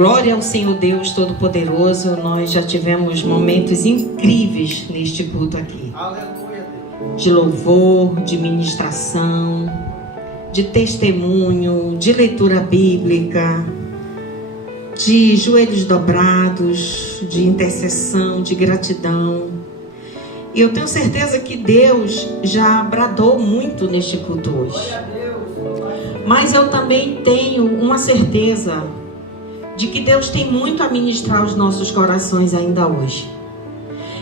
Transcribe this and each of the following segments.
Glória ao Senhor Deus Todo-Poderoso. Nós já tivemos momentos incríveis neste culto aqui. Aleluia. De louvor, de ministração, de testemunho, de leitura bíblica, de joelhos dobrados, de intercessão, de gratidão. E eu tenho certeza que Deus já bradou muito neste culto hoje. Mas eu também tenho uma certeza de que Deus tem muito a ministrar aos nossos corações ainda hoje.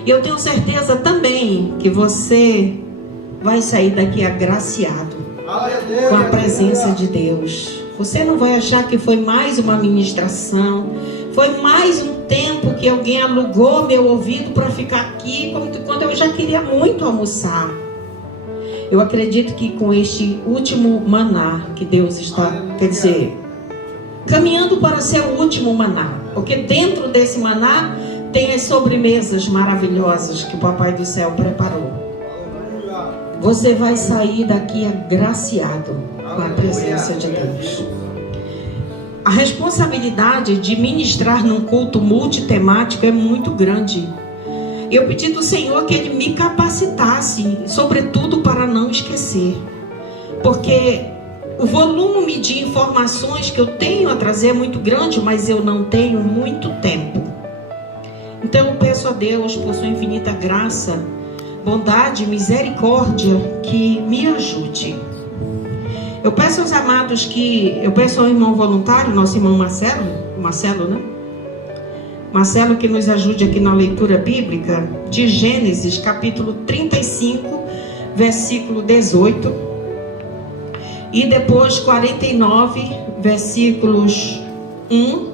E eu tenho certeza também que você vai sair daqui agraciado com a presença de Deus. Você não vai achar que foi mais uma ministração, foi mais um tempo que alguém alugou meu ouvido para ficar aqui, quando eu já queria muito almoçar. Eu acredito que com este último maná que Deus está, quer dizer, caminhando para ser o último maná, porque dentro desse maná tem as sobremesas maravilhosas que o Papai do Céu preparou. Você vai sair daqui agraciado com a presença de Deus. A responsabilidade de ministrar num culto multitemático é muito grande. Eu pedi do Senhor que Ele me capacitasse, sobretudo para não esquecer. Porque o volume de informações que eu tenho a trazer é muito grande, mas eu não tenho muito tempo. Então eu peço a Deus, por sua infinita graça, bondade e misericórdia, que me ajude. Eu peço aos amados eu peço ao irmão voluntário, nosso irmão Marcelo, né? Marcelo, que nos ajude aqui na leitura bíblica de Gênesis, capítulo 35, versículo 18. E depois 49, versículos 1.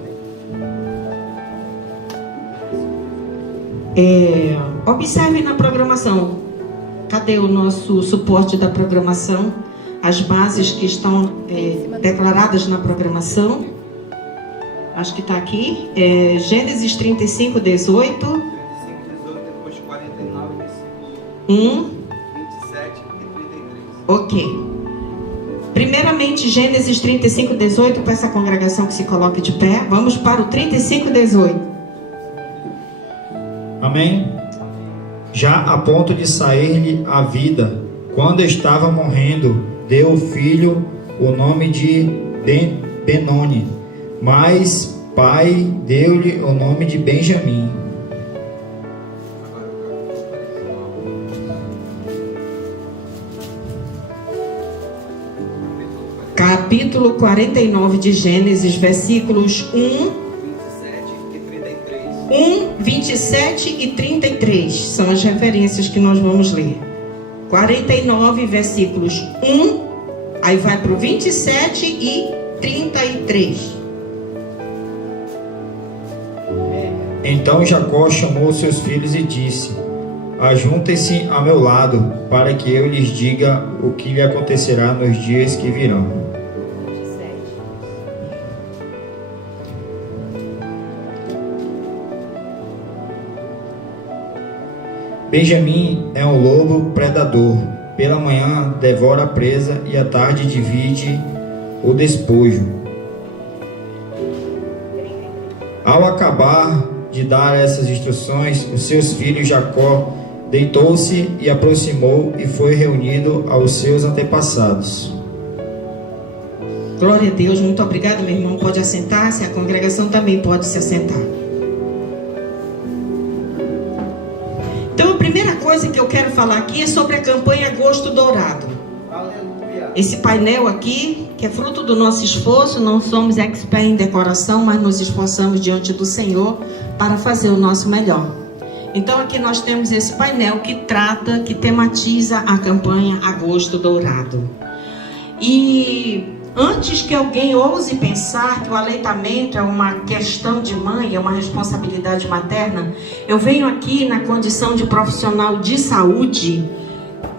Observe na programação. Cadê o nosso suporte da programação? As bases que estão declaradas na programação. Acho que está aqui. Gênesis 35, 18. 35, 18, depois 49, versículo 1. 27 e 33. Ok. Primeiramente, Gênesis 35, 18. Peço à congregação que se coloque de pé. Vamos para o 35, 18. Amém? Já a ponto de sair-lhe a vida, quando estava morrendo, deu o filho o nome de Benoni, mas pai deu-lhe o nome de Benjamim. Capítulo 49 de Gênesis, versículos 27 e 33. São as referências que nós vamos ler. 49, versículos 1, aí vai para o 27 e 33. Então Jacó chamou seus filhos e disse: ajuntem-se a meu lado, para que eu lhes diga o que lhe acontecerá nos dias que virão. Benjamim é um lobo predador. Pela manhã devora a presa e à tarde divide o despojo. Ao acabar de dar essas instruções, os seus filhos Jacó deitou-se e aproximou e foi reunido aos seus antepassados. Glória a Deus, muito obrigado, meu irmão. Pode assentar-se, a congregação também pode se assentar. Então, a primeira coisa que eu quero falar aqui é sobre a campanha Agosto Dourado. Aleluia. Esse painel aqui, que é fruto do nosso esforço, não somos expert em decoração, mas nos esforçamos diante do Senhor para fazer o nosso melhor. Então, aqui nós temos esse painel que tematiza a campanha Agosto Dourado. E antes que alguém ouse pensar que o aleitamento é uma questão de mãe, é uma responsabilidade materna, eu venho aqui na condição de profissional de saúde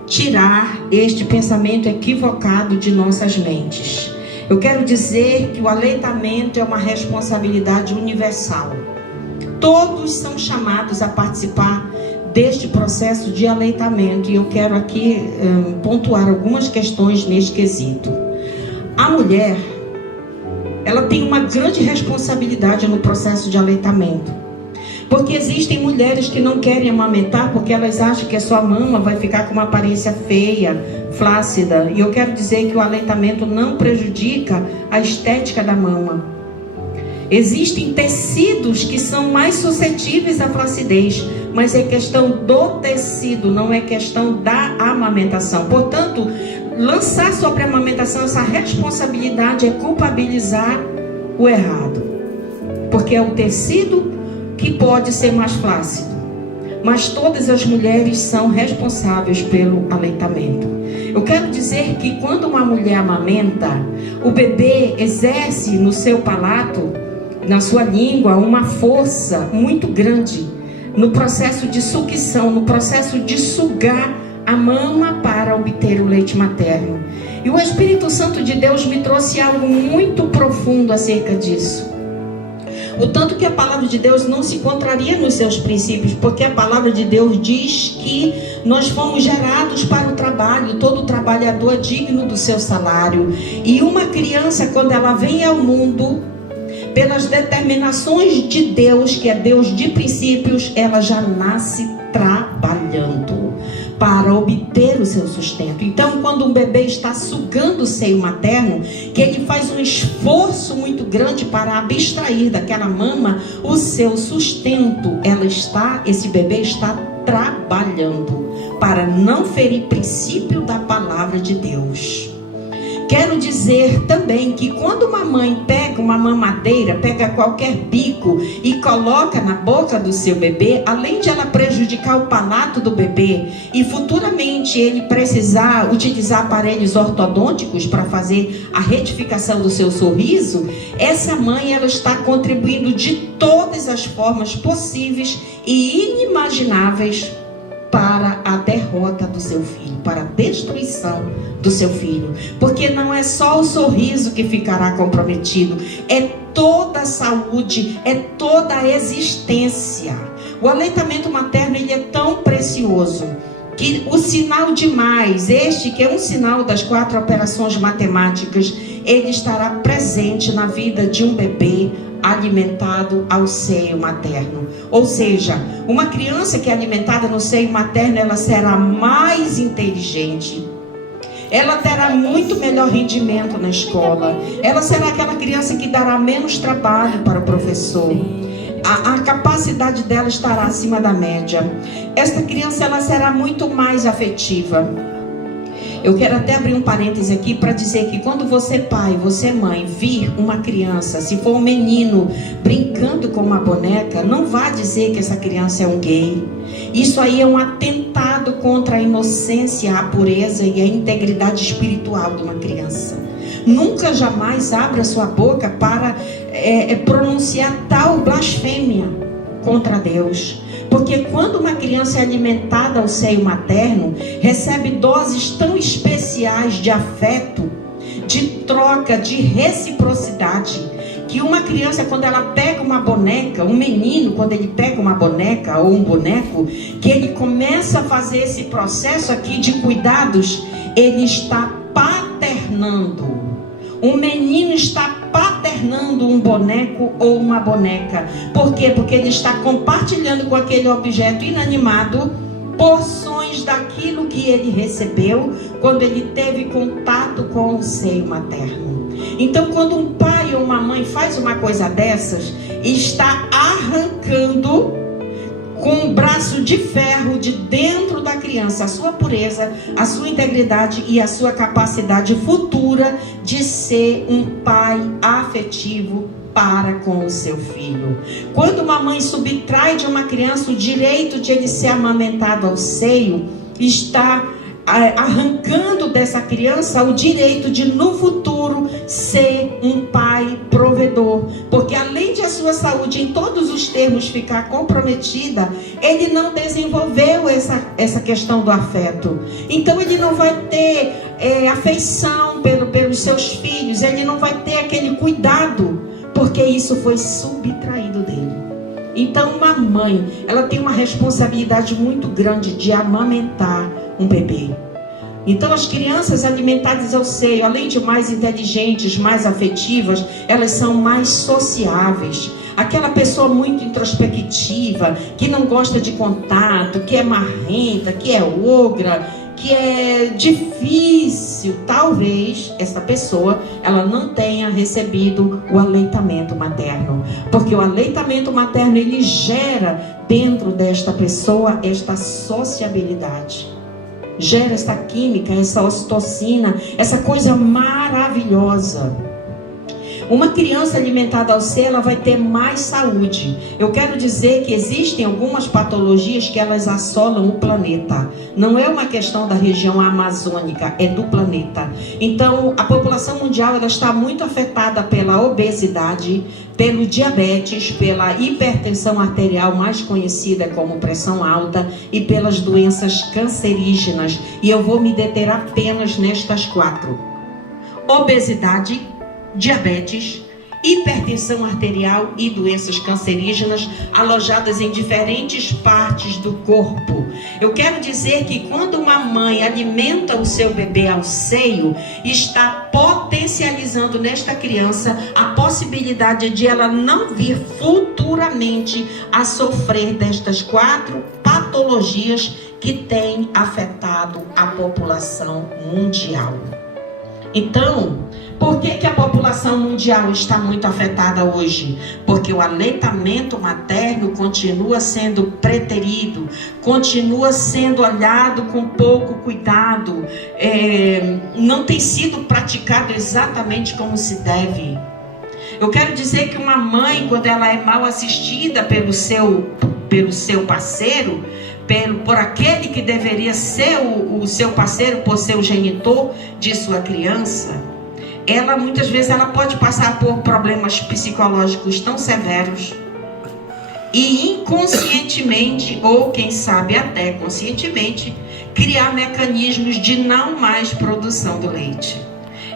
tirar este pensamento equivocado de nossas mentes. Eu quero dizer que o aleitamento é uma responsabilidade universal. Todos são chamados a participar deste processo de aleitamento e eu quero aqui pontuar algumas questões neste quesito. A mulher, ela tem uma grande responsabilidade no processo de aleitamento. Porque existem mulheres que não querem amamentar porque elas acham que a sua mama vai ficar com uma aparência feia, flácida. E eu quero dizer que o aleitamento não prejudica a estética da mama. Existem tecidos que são mais suscetíveis à flacidez, mas é questão do tecido, não é questão da amamentação. Portanto, lançar sobre a amamentação essa responsabilidade é culpabilizar o errado, porque é o tecido que pode ser mais flácido, mas todas as mulheres são responsáveis pelo aleitamento. Eu quero dizer que quando uma mulher amamenta, o bebê exerce no seu palato, na sua língua, uma força muito grande no processo de sucção, no processo de sugar a mama para obter o leite materno. E o Espírito Santo de Deus me trouxe algo muito profundo acerca disso. O tanto que a palavra de Deus não se contraria nos seus princípios, porque a palavra de Deus diz que nós fomos gerados para o trabalho, todo trabalhador é digno do seu salário. E uma criança, quando ela vem ao mundo, pelas determinações de Deus, que é Deus de princípios, ela já nasce trabalhando para obter o seu sustento. Então, quando um bebê está sugando o seio materno, que ele faz um esforço muito grande para abstrair daquela mama o seu sustento, esse bebê está trabalhando para não ferir princípio da palavra de Deus. Quero dizer também que quando uma mãe pega uma mamadeira, pega qualquer bico e coloca na boca do seu bebê, além de ela prejudicar o palato do bebê e futuramente ele precisar utilizar aparelhos ortodônticos para fazer a retificação do seu sorriso, essa mãe ela está contribuindo de todas as formas possíveis e inimagináveis para a derrota do seu filho, para a destruição do seu filho. Porque não é só o sorriso que ficará comprometido, é toda a saúde, é toda a existência. O aleitamento materno ele é tão precioso que o sinal de mais, este que é um sinal das 4 operações matemáticas, ele estará presente na vida de um bebê alimentado ao seio materno. Ou seja, uma criança que é alimentada no seio materno, ela será mais inteligente, ela terá muito melhor rendimento na escola, ela será aquela criança que dará menos trabalho para o professor. A capacidade dela estará acima da média. Esta criança ela será muito mais afetiva. Eu quero até abrir um parêntese aqui para dizer que quando você pai, você mãe, vir uma criança, se for um menino brincando com uma boneca, não vá dizer que essa criança é um gay. Isso aí é um atentado contra a inocência, a pureza e a integridade espiritual de uma criança. Nunca jamais abra sua boca para pronunciar tal blasfêmia contra Deus. Porque quando uma criança é alimentada ao seio materno, recebe doses tão especiais de afeto, de troca, de reciprocidade, que uma criança, quando ela pega uma boneca, um menino, quando ele pega uma boneca ou um boneco, que ele começa a fazer esse processo aqui de cuidados, ele está paternando. Um menino está paternando um boneco ou uma boneca. Por quê? Porque ele está compartilhando com aquele objeto inanimado porções daquilo que ele recebeu quando ele teve contato com o seio materno. Então, quando um pai ou uma mãe faz uma coisa dessas, está arrancando com um braço de ferro de dentro da criança a sua pureza, a sua integridade e a sua capacidade futura de ser um pai afetivo para com o seu filho. Quando uma mãe subtrai de uma criança o direito de ele ser amamentado ao seio, está arrancando dessa criança o direito de no futuro ser um pai provedor, porque além de a sua saúde em todos os termos ficar comprometida, ele não desenvolveu essa questão do afeto. Então ele não vai ter afeição pelos seus filhos, ele não vai ter aquele cuidado, porque isso foi subtraído dele. Então uma mãe, ela tem uma responsabilidade muito grande de amamentar um bebê. Então as crianças alimentadas ao seio, além de mais inteligentes, mais afetivas, elas são mais sociáveis. Aquela pessoa muito introspectiva, que não gosta de contato, que é marrenta, que é ogra, que é difícil, talvez essa pessoa ela não tenha recebido o aleitamento materno, porque o aleitamento materno ele gera dentro desta pessoa esta sociabilidade. Gera essa química, essa ocitocina, essa coisa maravilhosa. Uma criança alimentada ao seio, ela vai ter mais saúde. Eu quero dizer que existem algumas patologias que elas assolam o planeta. Não é uma questão da região amazônica, é do planeta. Então, a população mundial ela está muito afetada pela obesidade, pelo diabetes, pela hipertensão arterial, mais conhecida como pressão alta, e pelas doenças cancerígenas. E eu vou me deter apenas nestas 4: obesidade, diabetes, hipertensão arterial e doenças cancerígenas alojadas em diferentes partes do corpo. Eu quero dizer que quando uma mãe alimenta o seu bebê ao seio, está potencializando nesta criança a possibilidade de ela não vir futuramente a sofrer destas 4 patologias que têm afetado a população mundial. Então, por que a população mundial está muito afetada hoje? Porque o aleitamento materno continua sendo preterido, continua sendo olhado com pouco cuidado, não tem sido praticado exatamente como se deve. Eu quero dizer que uma mãe, quando ela é mal assistida pelo seu parceiro, por aquele que deveria ser o seu parceiro, por ser o genitor de sua criança, ela muitas vezes ela pode passar por problemas psicológicos tão severos e inconscientemente, ou quem sabe até conscientemente, criar mecanismos de não mais produção do leite.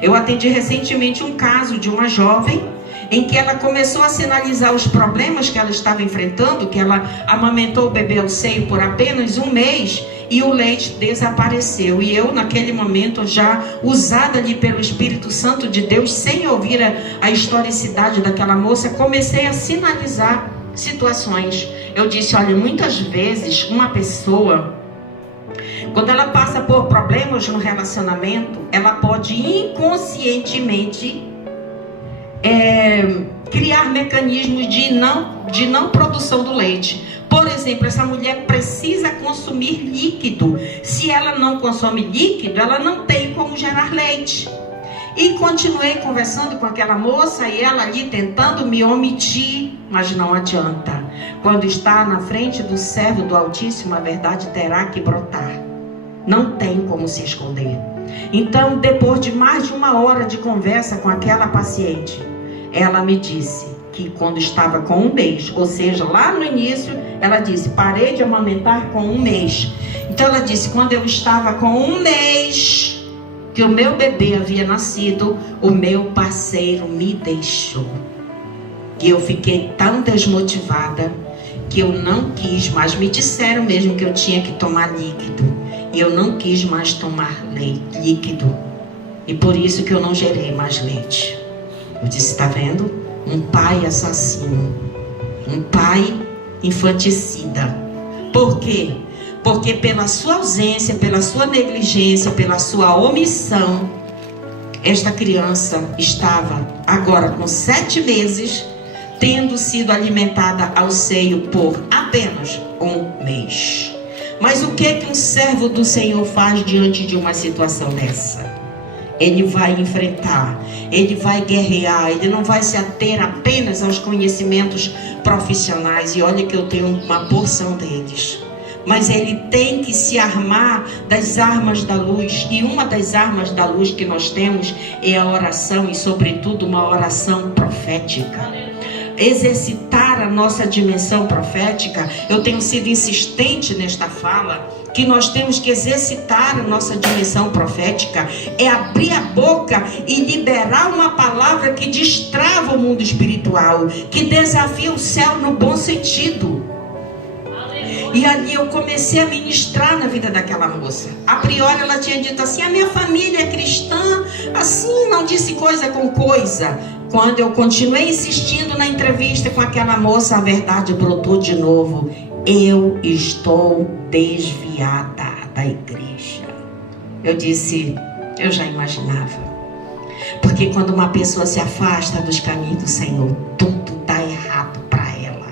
Eu atendi recentemente um caso de uma jovem em que ela começou a sinalizar os problemas que ela estava enfrentando, que ela amamentou o bebê ao seio por apenas 1 mês e o leite desapareceu. E eu, naquele momento, já usada ali pelo Espírito Santo de Deus, sem ouvir a historicidade daquela moça, comecei a sinalizar situações. Eu disse, olha, muitas vezes uma pessoa, quando ela passa por problemas no relacionamento, ela pode inconscientemente criar mecanismos de não produção do leite. Por exemplo, essa mulher precisa consumir líquido. Se ela não consome líquido, ela não tem como gerar leite. E continuei conversando com aquela moça e ela ali tentando me omitir, mas não adianta. Quando está na frente do servo do Altíssimo, a verdade terá que brotar. Não tem como se esconder. Então, depois de mais de 1 hora de conversa com aquela paciente, ela me disse que quando estava com 1 mês, ou seja, lá no início, ela disse, parei de amamentar com 1 mês. Então ela disse, quando eu estava com 1 mês, que o meu bebê havia nascido, o meu parceiro me deixou. E eu fiquei tão desmotivada que eu não quis mais. Me disseram mesmo que eu tinha que tomar líquido. E eu não quis mais tomar líquido. E por isso que eu não gerei mais leite. Eu disse, está vendo? Um pai assassino. Um pai infanticida. Por quê? Porque pela sua ausência, pela sua negligência, pela sua omissão, esta criança estava agora com 7 meses, tendo sido alimentada ao seio por apenas 1 mês. Mas o que um servo do Senhor faz diante de uma situação dessa? Ele vai enfrentar, ele vai guerrear, ele não vai se ater apenas aos conhecimentos profissionais. E olha que eu tenho uma porção deles. Mas ele tem que se armar das armas da luz. E uma das armas da luz que nós temos é a oração, e sobretudo uma oração profética. Exercitar a nossa dimensão profética. Eu tenho sido insistente nesta fala, que nós temos que exercitar a nossa dimensão profética, é abrir a boca e liberar uma palavra que destrava o mundo espiritual, que desafia o céu no bom sentido. E ali eu comecei a ministrar na vida daquela moça. A priori ela tinha dito assim: a minha família é cristã, assim, não disse coisa com coisa. Quando eu continuei insistindo na entrevista com aquela moça, a verdade brotou de novo. Eu estou desviada da igreja. Eu disse, eu já imaginava. Porque quando uma pessoa se afasta dos caminhos do Senhor, tudo dá errado para ela.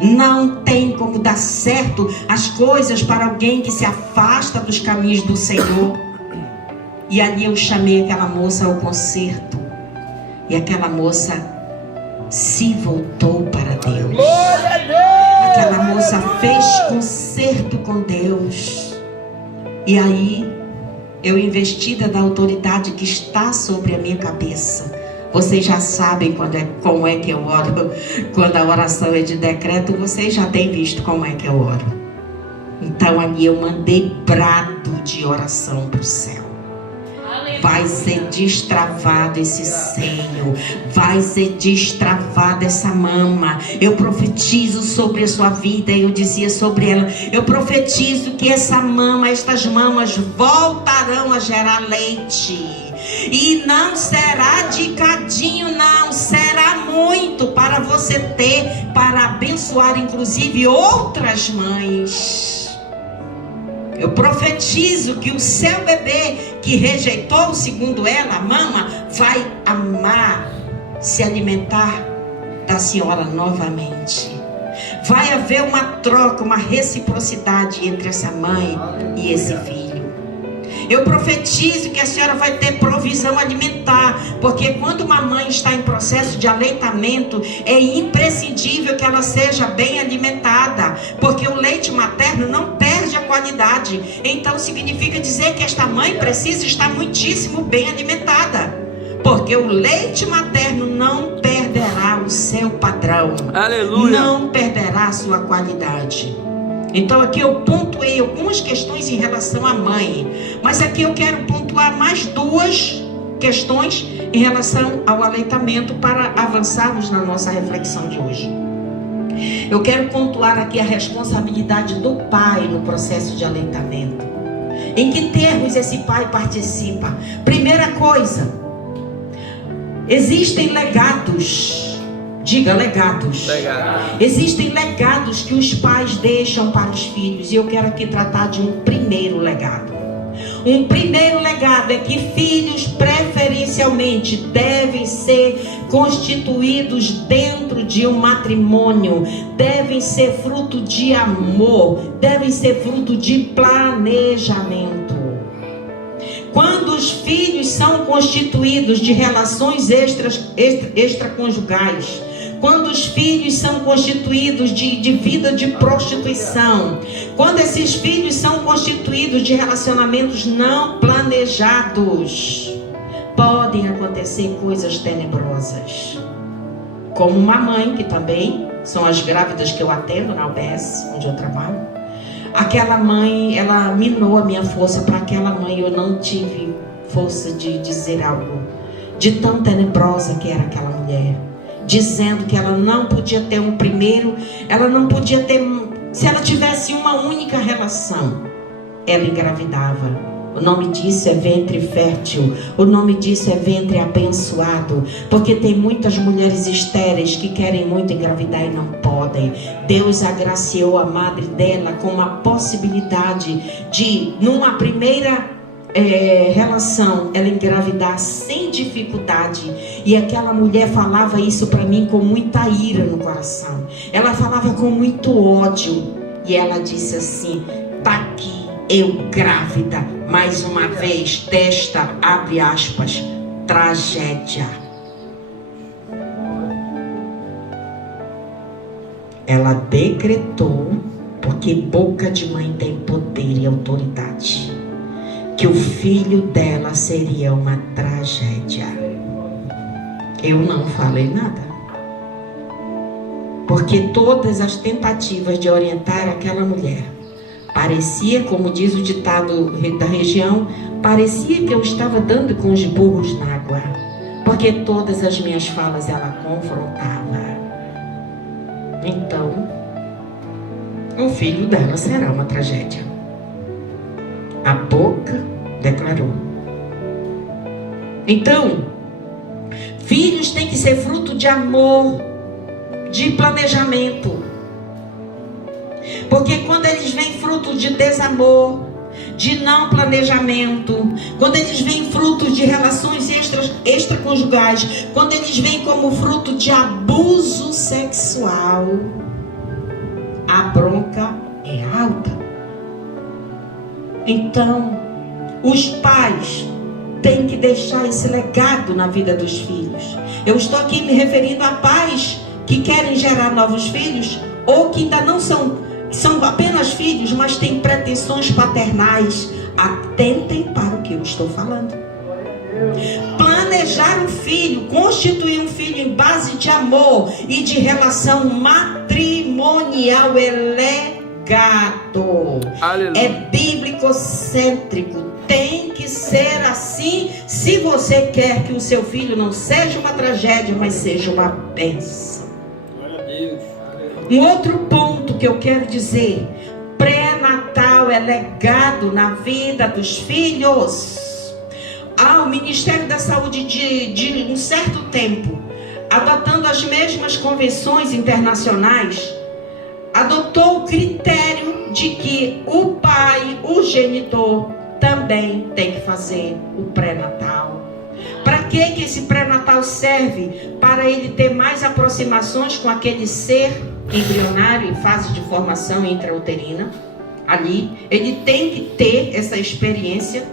Não tem como dar certo as coisas para alguém que se afasta dos caminhos do Senhor. E ali eu chamei aquela moça ao concerto. E aquela moça se voltou para Deus. Aquela moça fez concerto com Deus. E aí, eu, investida da autoridade que está sobre a minha cabeça. Vocês já sabem como é que eu oro. Quando a oração é de decreto, vocês já têm visto como é que eu oro. Então ali eu mandei brado de oração para o céu. Vai ser destravado esse seio, vai ser destravada essa mama. Eu profetizo sobre a sua vida. Eu dizia sobre ela, eu profetizo que essa mama, estas mamas voltarão a gerar leite. E não será de cadinho, não, será muito para você ter, para abençoar inclusive outras mães. Eu profetizo que o seu bebê que rejeitou, segundo ela, a mama, vai amar se alimentar da senhora novamente. Vai haver uma troca, uma reciprocidade entre essa mãe e esse filho. Eu profetizo que a senhora vai ter provisão alimentar, porque quando uma mãe está em processo de aleitamento, é imprescindível que ela seja bem alimentada, porque o leite materno não perde a qualidade. Então significa dizer que esta mãe precisa estar muitíssimo bem alimentada, porque o leite materno não perderá o seu padrão. Aleluia. Não perderá a sua qualidade. Então aqui eu pontuei algumas questões em relação à mãe, mas aqui eu quero pontuar mais duas questões em relação ao aleitamento para avançarmos na nossa reflexão de hoje. Eu quero pontuar aqui a responsabilidade do pai no processo de aleitamento. Em que termos esse pai participa? Primeira coisa, existem legados. Diga, legados. Existem legados que os pais deixam para os filhos. E eu quero aqui tratar de um primeiro legado. Um primeiro legado é que filhos preferencialmente devem ser constituídos dentro de um matrimônio. Devem ser fruto de amor. Devem ser fruto de planejamento. Quando os filhos são constituídos de relações extraconjugais, quando os filhos são constituídos de vida de prostituição, quando esses filhos são constituídos de relacionamentos não planejados, podem acontecer coisas tenebrosas. Como uma mãe, que também são as grávidas que eu atendo na UBS, onde eu trabalho. Aquela mãe, ela minou a minha força. Para aquela mãe eu não tive força de dizer algo, de tão tenebrosa que era aquela mulher, dizendo que ela não podia ter um primeiro, ela não podia ter, se ela tivesse uma única relação, ela engravidava. O nome disso é ventre fértil. O nome disso é ventre abençoado. Porque tem muitas mulheres estéreis que querem muito engravidar e não podem. Deus agraciou a madre dela com uma possibilidade de, numa primeira relação, ela engravidar sem dificuldade. E aquela mulher falava isso para mim com muita ira no coração. Ela falava com muito ódio. E ela disse assim: tá aqui eu grávida, mais uma vez, desta, abre aspas, tragédia. Ela decretou, porque boca de mãe tem poder e autoridade, que o filho dela seria uma tragédia. Eu não falei nada, porque todas as tentativas de orientar aquela mulher, parecia, como diz o ditado da região, parecia que eu estava dando com os burros na água, porque todas as minhas falas ela confrontava. Então, o filho dela será uma tragédia. A boca declarou. Então, filhos têm que ser fruto de amor, de planejamento. Porque quando eles vêm fruto de desamor, de não planejamento, quando eles vêm fruto de relações extraconjugais, quando eles vêm como fruto de abuso sexual, a bronca é alta. Então, os pais têm que deixar esse legado na vida dos filhos. Eu estou aqui me referindo a pais que querem gerar novos filhos, ou que ainda não são apenas filhos, mas têm pretensões paternais. Atentem para o que eu estou falando. Planejar um filho, constituir um filho em base de amor e de relação matrimonial é legado. Aleluia. É bíblico-cêntrico. Tem que ser assim, se você quer que o seu filho não seja uma tragédia, mas seja uma bênção. Glória a Deus. Um outro ponto que eu quero dizer: pré-natal é legado na vida dos filhos. O Ministério da Saúde de um certo tempo, adotando as mesmas convenções internacionais, adotou o critério de que o pai, o genitor, também tem que fazer o pré-natal. Para que esse pré-natal serve? Para ele ter mais aproximações com aquele ser embrionário em fase de formação intrauterina. Ali, ele tem que ter essa experiência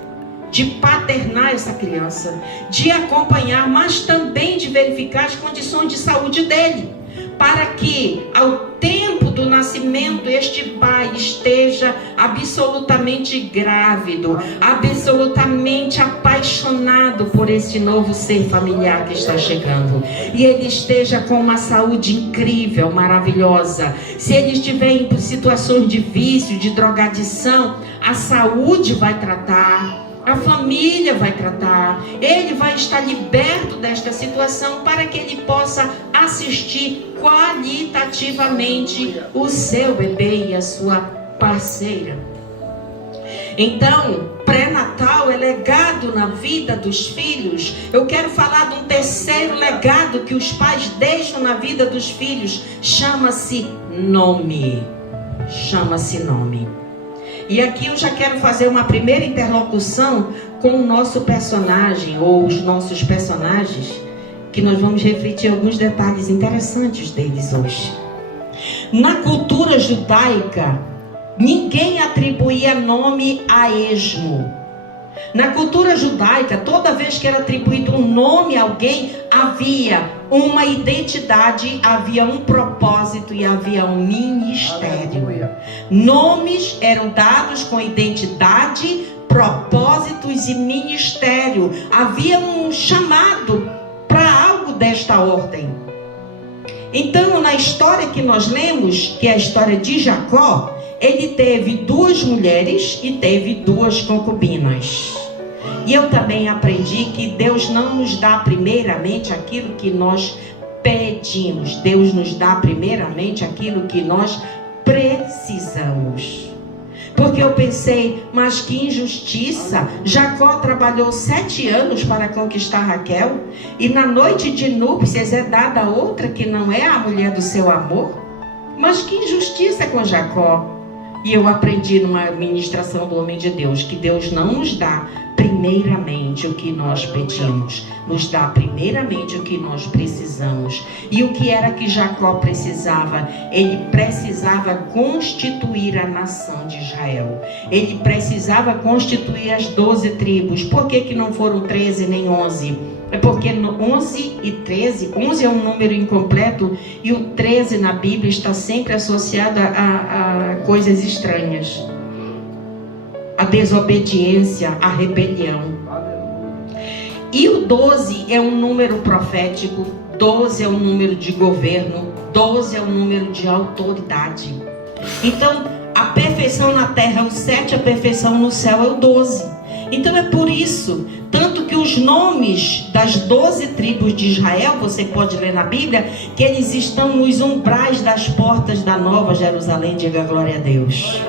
de paternar essa criança, de acompanhar, mas também de verificar as condições de saúde dele, para que ao tempo do nascimento este pai esteja absolutamente grávido, absolutamente apaixonado por esse novo ser familiar que está chegando, e ele esteja com uma saúde incrível, maravilhosa. Se ele estiver em situações de vício, de drogadição, a saúde vai tratar, a família vai tratar, ele vai estar liberto desta situação para que ele possa assistir qualitativamente o seu bebê e a sua parceira. Então, pré-natal é legado na vida dos filhos. Eu quero falar de um terceiro legado que os pais deixam na vida dos filhos. Chama-se nome. Chama-se nome. E aqui eu já quero fazer uma primeira interlocução com o nosso personagem, ou os nossos personagens, que nós vamos refletir alguns detalhes interessantes deles hoje. Na cultura judaica, ninguém atribuía nome a esmo. Na cultura judaica, toda vez que era atribuído um nome a alguém, havia uma identidade, havia um propósito e havia um ministério. Nomes eram dados com identidade, propósitos e ministério. Havia um chamado para algo desta ordem. Então, na história que nós lemos, que é a história de Jacó, ele teve 2 mulheres e teve 2 concubinas. E eu também aprendi que Deus não nos dá primeiramente aquilo que nós pedimos. Deus nos dá primeiramente aquilo que nós precisamos. Porque eu pensei, mas que injustiça. Jacó trabalhou 7 anos para conquistar Raquel, e na noite de núpcias é dada outra que não é a mulher do seu amor. Mas que injustiça com Jacó. E eu aprendi numa ministração do homem de Deus que Deus não nos dá primeiramente o que nós pedimos, nos dá primeiramente o que nós precisamos. E o que era que Jacó precisava? Ele precisava constituir a nação de Israel. Ele precisava constituir as 12 tribos. Por que não foram 13 nem 11? É porque 11 e 13, 11 é um número incompleto, e o 13 na Bíblia está sempre associado a coisas estranhas. A desobediência, a rebelião. E o 12 é um número profético, 12 é um número de governo, 12 é um número de autoridade. Então, a perfeição na terra é o 7, a perfeição no céu é o 12. Então é por isso, tanto que os os nomes das 12 tribos de Israel, você pode ler na Bíblia, que eles estão nos umbrais das portas da Nova Jerusalém. Diga glória a Deus.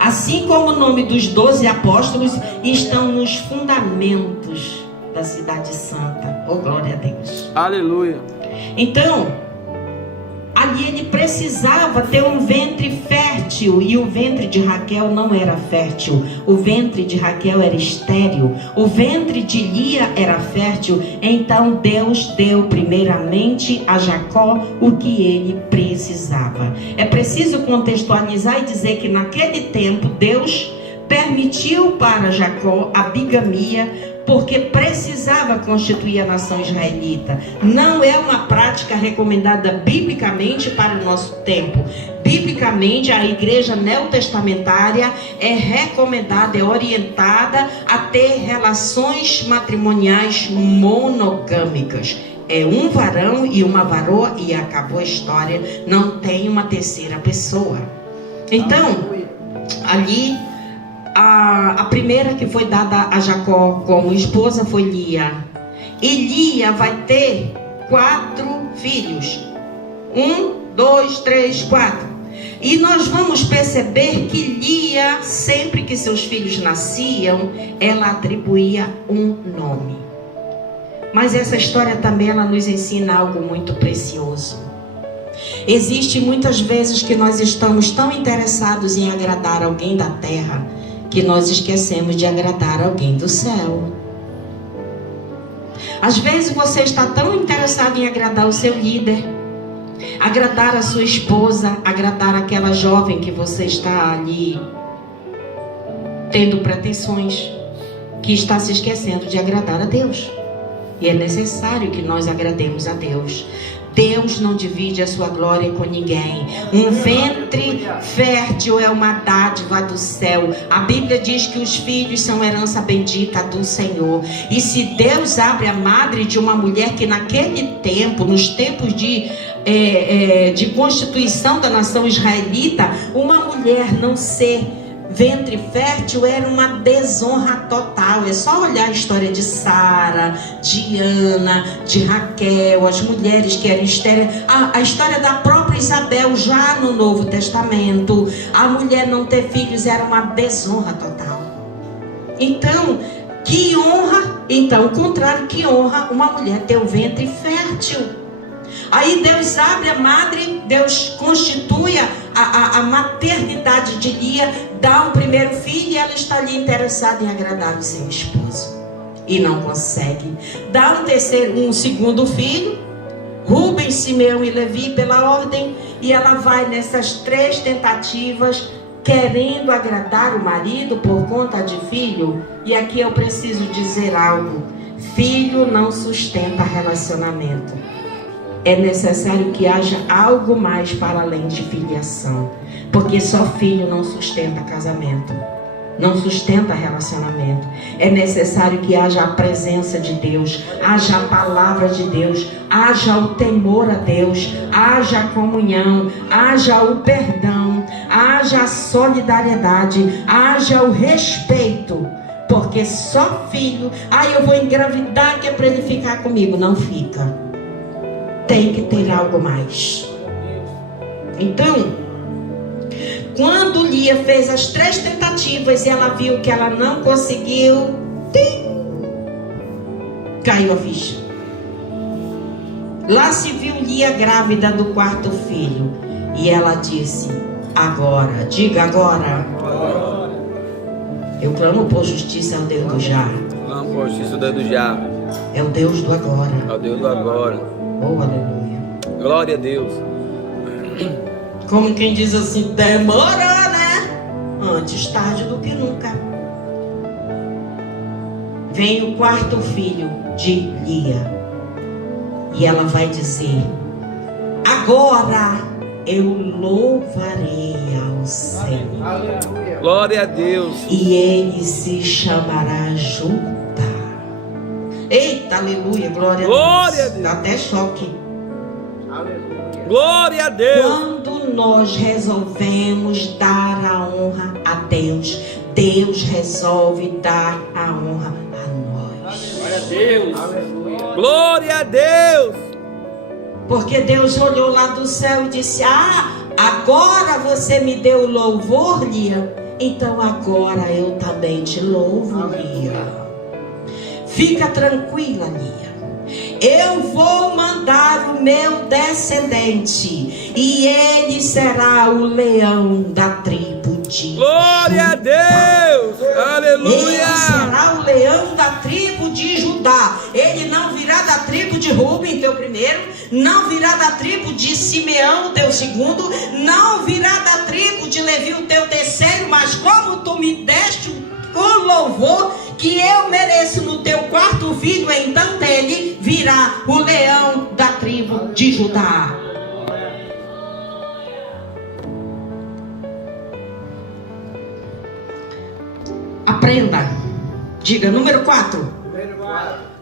Assim como o nome dos 12 apóstolos estão nos fundamentos da cidade santa. Oh, glória a Deus. Aleluia. Então, ali ele precisava ter um ventre fértil, e o ventre de Raquel não era fértil. O ventre de Raquel era estéril. O ventre de Lia era fértil. Então Deus deu primeiramente a Jacó o que ele precisava. É preciso contextualizar e dizer que naquele tempo Deus permitiu para Jacó a bigamia, porque precisava constituir a nação israelita. Não é uma prática recomendada biblicamente para o nosso tempo. Biblicamente, a igreja neotestamentária é recomendada, é orientada a ter relações matrimoniais monogâmicas. É um varão e uma varoa e acabou a história. Não tem uma terceira pessoa. Então, ali, a primeira que foi dada a Jacó como esposa foi Lia. E Lia vai ter 4 filhos. 1, 2, 3, 4. E nós vamos perceber que Lia, sempre que seus filhos nasciam, ela atribuía um nome. Mas essa história também ela nos ensina algo muito precioso. Existe muitas vezes que nós estamos tão interessados em agradar alguém da terra, que nós esquecemos de agradar alguém do céu. Às vezes você está tão interessado em agradar o seu líder, agradar a sua esposa, agradar aquela jovem que você está ali tendo pretensões, que está se esquecendo de agradar a Deus. E é necessário que nós agrademos a Deus. Deus não divide a sua glória com ninguém. Um ventre fértil é uma dádiva do céu. A Bíblia diz que os filhos são herança bendita do Senhor. E se Deus abre a madre de uma mulher que naquele tempo, nos tempos de constituição da nação israelita, uma mulher não ser ventre fértil era uma desonra total. É só olhar a história de Sara, de Ana, de Raquel, as mulheres que eram estéreis. A história da própria Isabel já no Novo Testamento. A mulher não ter filhos era uma desonra total. Então, que honra? Então, o contrário, que honra uma mulher ter o ventre fértil. Aí Deus abre a madre, Deus constitui a maternidade de Lia, dá um primeiro filho e ela está ali interessada em agradar o seu esposo. E não consegue. Dá um segundo filho, Rúben, Simeão e Levi, pela ordem, e ela vai nessas 3 tentativas, querendo agradar o marido por conta de filho. E aqui eu preciso dizer algo: filho não sustenta relacionamento. É necessário que haja algo mais para além de filiação, porque só filho não sustenta casamento, não sustenta relacionamento. É necessário que haja a presença de Deus, haja a palavra de Deus, haja o temor a Deus, haja a comunhão, haja o perdão, haja a solidariedade, haja o respeito. Porque só filho, eu vou engravidar que é para ele ficar comigo. Não fica. Tem que ter algo mais. Então, quando Lia fez as 3 tentativas e ela viu que ela não conseguiu, caiu a ficha. Lá se viu Lia grávida do 4º filho. E ela disse: agora, diga agora. Eu clamo por justiça ao Deus do já. Clamo por justiça ao Deus do já. É o Deus do agora. É o Deus do agora. Oh, aleluia. Glória a Deus. Como quem diz assim, demorou, né? Antes tarde do que nunca. Vem o 4º filho de Lia. E ela vai dizer: agora eu louvarei ao Senhor. Aleluia. Glória a Deus. E ele se chamará Judá. Eita, aleluia, glória a Deus. Dá até choque. Aleluia. Glória a Deus. Quando nós resolvemos dar a honra a Deus, Deus resolve dar a honra a Glória a Deus. Aleluia. Glória a Deus. Porque Deus olhou lá do céu e disse: ah, agora você me deu louvor, Lia, então agora eu também te louvo, Lia. Fica tranquila, Lia. Eu vou mandar o meu descendente e ele será o leão da tribo de Glória Judá. a Deus. Aleluia. Ele será o leão da tribo de Judá. Ele não virá da tribo de Rubem, teu primeiro, não virá da tribo de Simeão, teu segundo, não virá da tribo de Levi, o teu terceiro, mas como tu me deste o louvor que eu mereço no teu quarto filho, então dele virá o leão da tribo de Judá. Aprenda. Diga, número 4.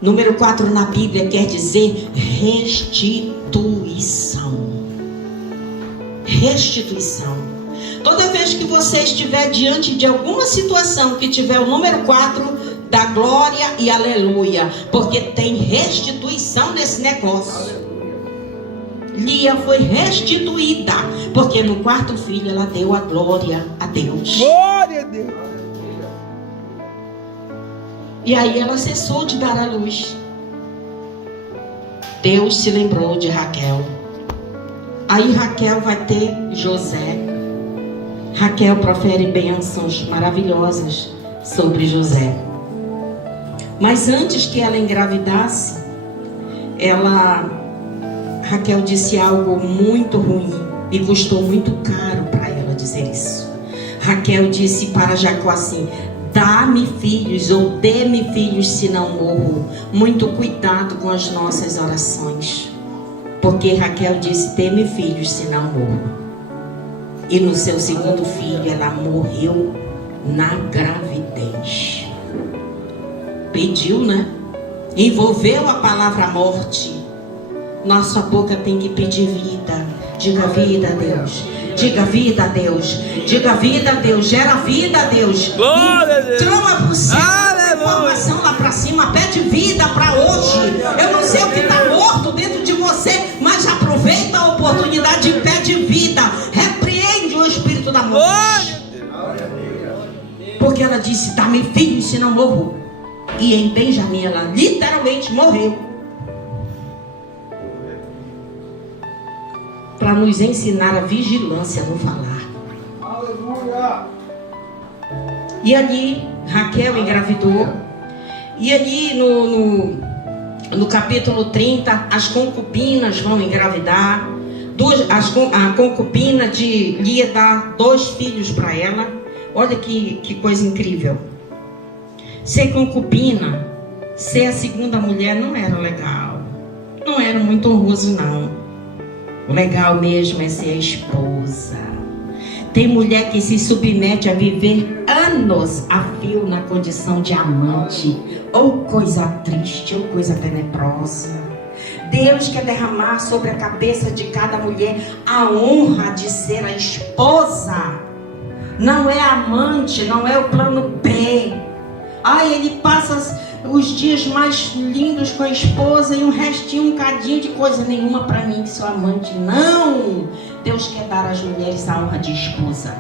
Número 4 na Bíblia quer dizer restituição. Restituição. Toda vez que você estiver diante de alguma situação que tiver o número 4, dá glória e aleluia, porque tem restituição nesse negócio. Lia foi restituída, porque no quarto filho ela deu a glória a Deus. Glória a Deus. E aí ela cessou de dar a luz. Deus se lembrou de Raquel. Aí Raquel vai ter José. Raquel profere bênçãos maravilhosas sobre José. Mas antes que ela engravidasse, Raquel disse algo muito ruim e custou muito caro para ela dizer isso. Raquel disse para Jacó assim: dá-me filhos ou dê-me filhos, se não morro. Muito cuidado com as nossas orações, porque Raquel disse: dê-me filhos, se não morro. E no seu segundo filho ela morreu na gravidez. Pediu, né? Envolveu a palavra morte. Nossa boca tem que pedir vida. Diga vida a Deus. Diga vida a Deus. Diga vida a Deus. Gera vida a Deus. Glória a Deus. Clama pro céu. Informação lá pra cima. Pede vida pra hoje. Eu não sei o que está morto dentro de você, mas aproveita a oportunidade e pede vida. Repreende o espírito da morte. Porque ela disse: dá-me filho, se não morro. E em Benjamim ela literalmente morreu. Para nos ensinar a vigilância no falar. Aleluia. E ali Raquel engravidou. E ali no capítulo 30, as concubinas vão engravidar. A concubina de Lia dá 2 filhos para ela. Olha que coisa incrível. Ser concubina, ser a segunda mulher não era legal. Não era muito honroso, não. O legal mesmo é ser a esposa. Tem mulher que se submete a viver anos a fio na condição de amante. Ou coisa triste, ou coisa tenebrosa. Deus quer derramar sobre a cabeça de cada mulher a honra de ser a esposa. Não é amante, não é o plano B. Ele passa os dias mais lindos com a esposa e um restinho, um cadinho de coisa nenhuma para mim que sou amante. Não! Deus quer dar às mulheres a honra de esposa.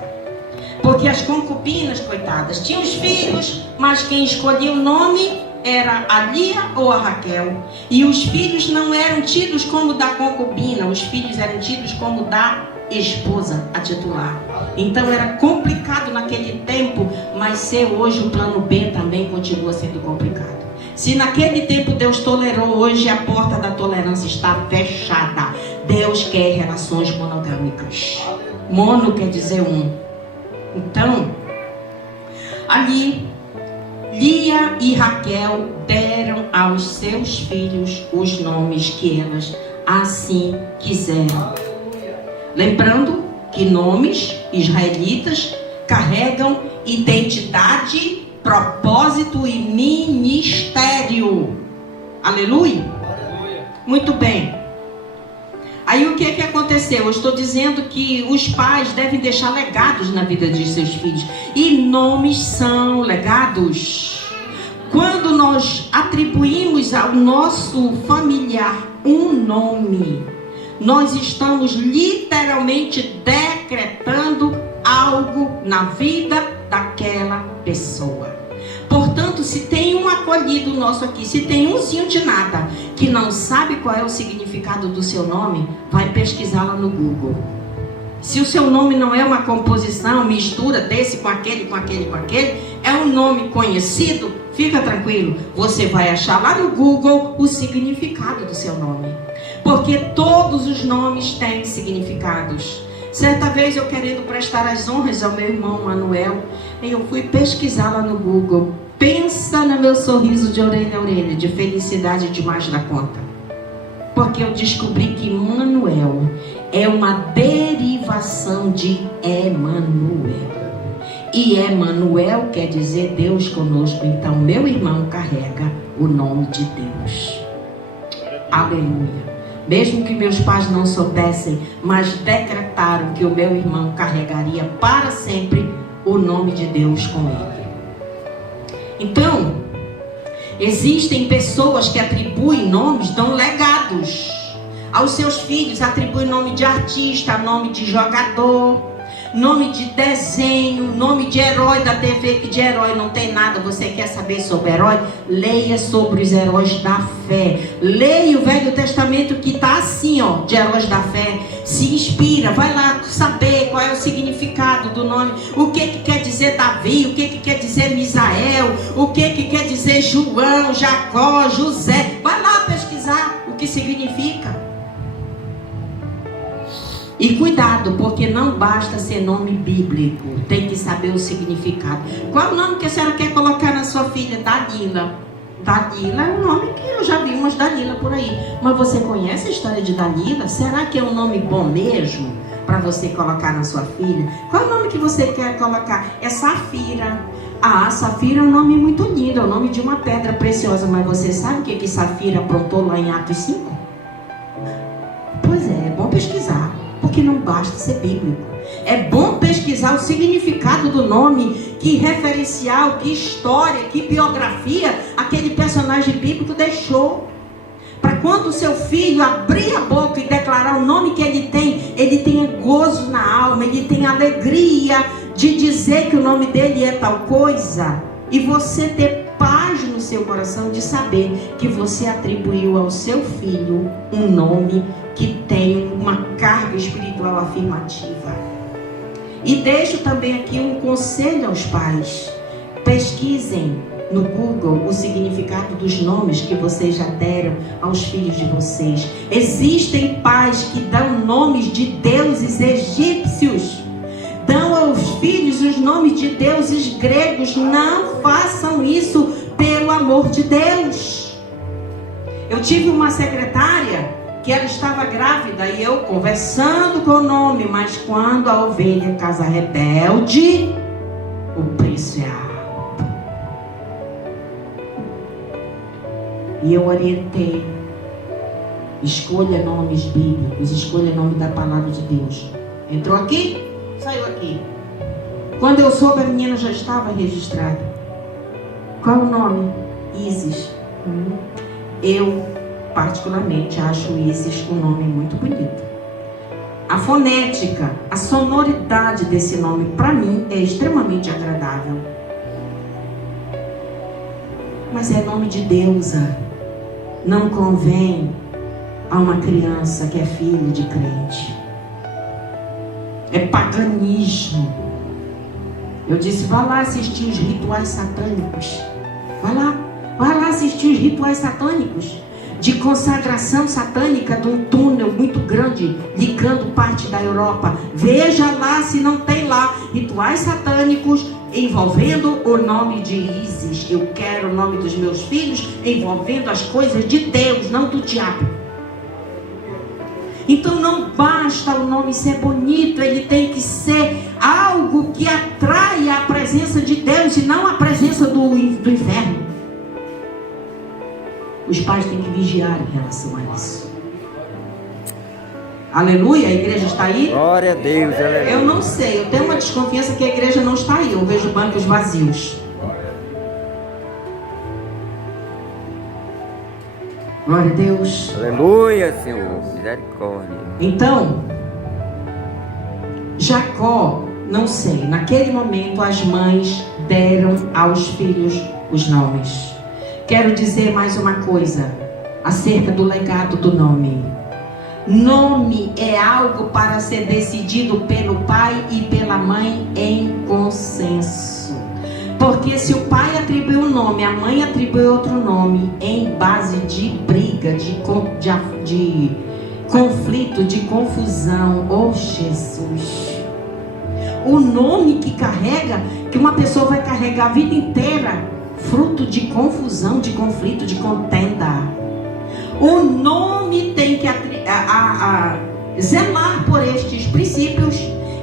Porque as concubinas, coitadas, tinham os filhos, mas quem escolhia o nome era a Lia ou a Raquel. E os filhos não eram tidos como da concubina, os filhos eram tidos como da esposa, a titular. Então era complicado naquele tempo, mas ser hoje o plano B também continua sendo complicado. Se naquele tempo Deus tolerou, hoje a porta da tolerância está fechada. Deus quer relações monogâmicas. Mono quer dizer um. Então, ali Lia e Raquel deram aos seus filhos os nomes que elas assim quiseram. Lembrando que nomes israelitas carregam identidade, propósito e ministério. Aleluia? Muito bem. Aí o que aconteceu? Eu estou dizendo que os pais devem deixar legados na vida de seus filhos. E nomes são legados. Quando nós atribuímos atribuímos ao nosso familiar um nome, nós estamos literalmente decretando algo na vida daquela pessoa. Portanto, se tem um acolhido nosso aqui, se tem umzinho de nada que não sabe qual é o significado do seu nome, vai pesquisar lá no Google. Se o seu nome não é uma composição, mistura desse com aquele, é um nome conhecido, fica tranquilo, você vai achar lá no Google o significado do seu nome. Porque todos os nomes têm significados. Certa vez eu querendo prestar as honras ao meu irmão Manuel, eu fui pesquisar lá no Google. Pensa no meu sorriso de orelha a orelha, de felicidade demais da conta. Porque eu descobri que Manuel é uma derivação de Emanuel. E Emanuel quer dizer Deus conosco. Então meu irmão carrega o nome de Deus. Aleluia. Mesmo que meus pais não soubessem, mas decretaram que o meu irmão carregaria para sempre o nome de Deus com ele. Então, existem pessoas que atribuem nomes, dão legados aos seus filhos, atribuem nome de artista, nome de jogador, nome de desenho, nome de herói da TV, que de herói não tem nada. Você quer saber sobre herói? Leia sobre os heróis da fé. Leia o Velho Testamento que está assim, ó, de heróis da fé. Se inspira, vai lá saber qual é o significado do nome. O que quer dizer Davi, o que quer dizer Misael, o que quer dizer João, Jacó, José. Vai lá pesquisar o que significa. E cuidado, porque não basta ser nome bíblico, tem que saber o significado. Qual é o nome que a senhora quer colocar na sua filha? Dalila. Dalila é um nome que eu já vi umas Dalila por aí. Mas você conhece a história de Dalila? Será que é um nome bom mesmo para você colocar na sua filha? Qual é o nome que você quer colocar? É Safira. Ah, Safira é um nome muito lindo, é o nome de uma pedra preciosa. Mas você sabe o que Safira aprontou lá em Atos 5? Pois é bom pesquisar. Porque não basta ser bíblico. É bom pesquisar o significado do nome, que referencial, que história, que biografia aquele personagem bíblico deixou. Para quando o seu filho abrir a boca e declarar o nome que ele tenha gozo na alma, ele tenha alegria de dizer que o nome dele é tal coisa. E você ter paz no seu coração de saber que você atribuiu ao seu filho um nome que tem uma carga espiritual afirmativa. E deixo também aqui um conselho aos pais. Pesquisem no Google o significado dos nomes que vocês já deram aos filhos de vocês. Existem pais que dão nomes de deuses egípcios, dão aos filhos os nomes de deuses gregos. Não façam isso, pelo amor de Deus. Eu tive uma secretária que ela estava grávida e eu conversando com o nome, mas quando a ovelha casa rebelde, o preço é alto. E eu orientei: escolha nomes bíblicos, escolha nome da palavra de Deus. Entrou aqui, saiu aqui. Quando eu soube, a menina já estava registrada. Qual o nome? Isis. Eu particularmente acho Isis um nome muito bonito. A fonética, a sonoridade desse nome para mim é extremamente agradável. Mas é nome de deusa. Não convém a uma criança que é filha de crente. É paganismo. Eu disse: vá lá assistir os rituais satânicos. Vai lá assistir os rituais satânicos de consagração satânica de um túnel muito grande ligando parte da Europa. Veja lá se não tem lá rituais satânicos envolvendo o nome de Isis. Eu quero o nome dos meus filhos envolvendo as coisas de Deus, não do diabo. Então não basta o nome ser bonito, ele tem que ser algo que atrai a presença de Deus e não a presença do inferno. Os pais têm que vigiar em relação a isso. Aleluia, a igreja está aí? Glória a Deus, aleluia. Eu não sei, eu tenho uma desconfiança que a igreja não está aí. Eu vejo bancos vazios. Glória a Deus. Aleluia, Senhor. Misericórdia. Então, Jacó, não sei, naquele momento as mães deram aos filhos os nomes. Quero dizer mais uma coisa acerca do legado do nome. Nome é algo para ser decidido pelo pai e pela mãe em consenso. Porque se o pai atribuiu um nome, a mãe atribuiu outro nome, em base de briga, de conflito, de confusão. Oh, Jesus! O nome que carrega, que uma pessoa vai carregar a vida inteira, fruto de confusão, de conflito, de contenda. O nome tem que zelar por estes princípios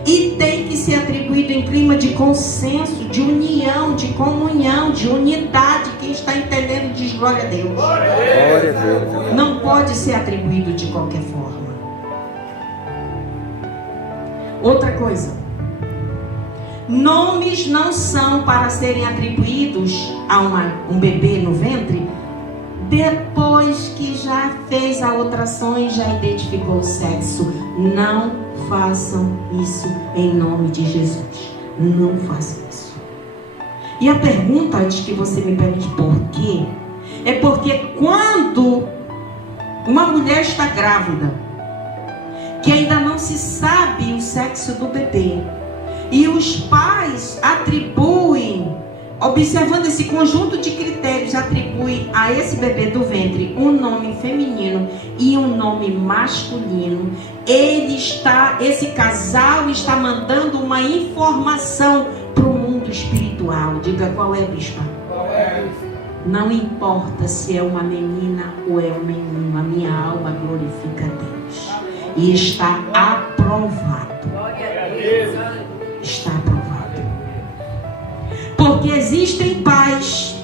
e tem que ser atribuído em clima de consenso, de união, de comunhão, de unidade. Quem está entendendo diz glória a Deus. Glória a Deus. Não pode ser atribuído de qualquer forma. Outra coisa, nomes não são para serem atribuídos a um bebê no ventre depois que já fez a ultrassom e já identificou o sexo. Não façam isso em nome de Jesus. Não façam isso. E a pergunta, antes que você me pergunte por quê, é porque quando uma mulher está grávida, que ainda não se sabe o sexo do bebê, e os pais atribuem, observando esse conjunto de critérios, atribuem a esse bebê do ventre um nome feminino e um nome masculino. Esse casal está mandando uma informação para o mundo espiritual. Diga qual é, bispa? Qual é? Não importa se é uma menina ou é um menino, a minha alma glorifica a Deus. E está aprovado. Está aprovado. Porque existem pais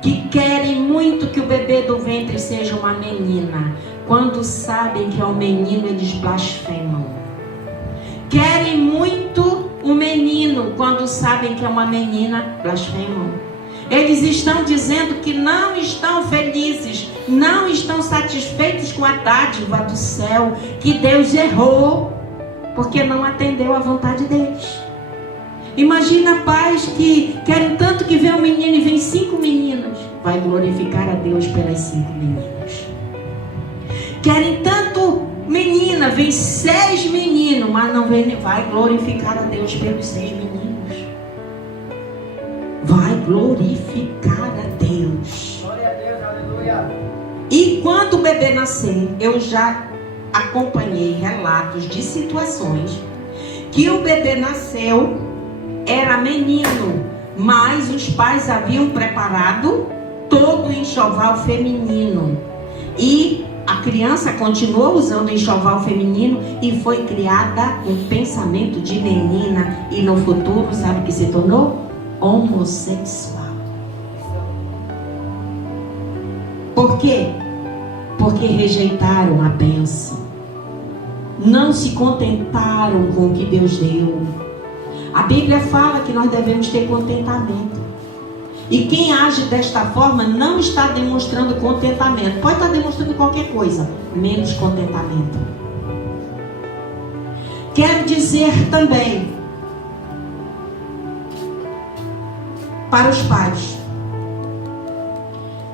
que querem muito que o bebê do ventre seja uma menina. Quando sabem que é um menino, eles blasfemam. Querem muito o menino. Quando sabem que é uma menina, blasfemam. Eles estão dizendo que não estão felizes, não estão satisfeitos com a dádiva do céu, que Deus errou, porque não atendeu à vontade deles. Imagina pais que querem tanto que vê um menino e vem 5 meninas. Vai glorificar a Deus pelas 5 meninas. Querem tanto menina, vem 6 meninos, mas não vem, vai glorificar a Deus pelos 6 meninos. Vai glorificar a Deus. Glória a Deus, aleluia. E quando o bebê nascer, eu já acompanhei relatos de situações que o bebê nasceu, era menino, mas os pais haviam preparado todo o enxoval feminino. E a criança continuou usando o enxoval feminino e foi criada um pensamento de menina. E no futuro, sabe o que se tornou? Homossexual. Por quê? Porque rejeitaram a bênção. Não se contentaram com o que Deus deu. A Bíblia fala que nós devemos ter contentamento. E quem age desta forma não está demonstrando contentamento. Pode estar demonstrando qualquer coisa, menos contentamento. Quero dizer também para os pais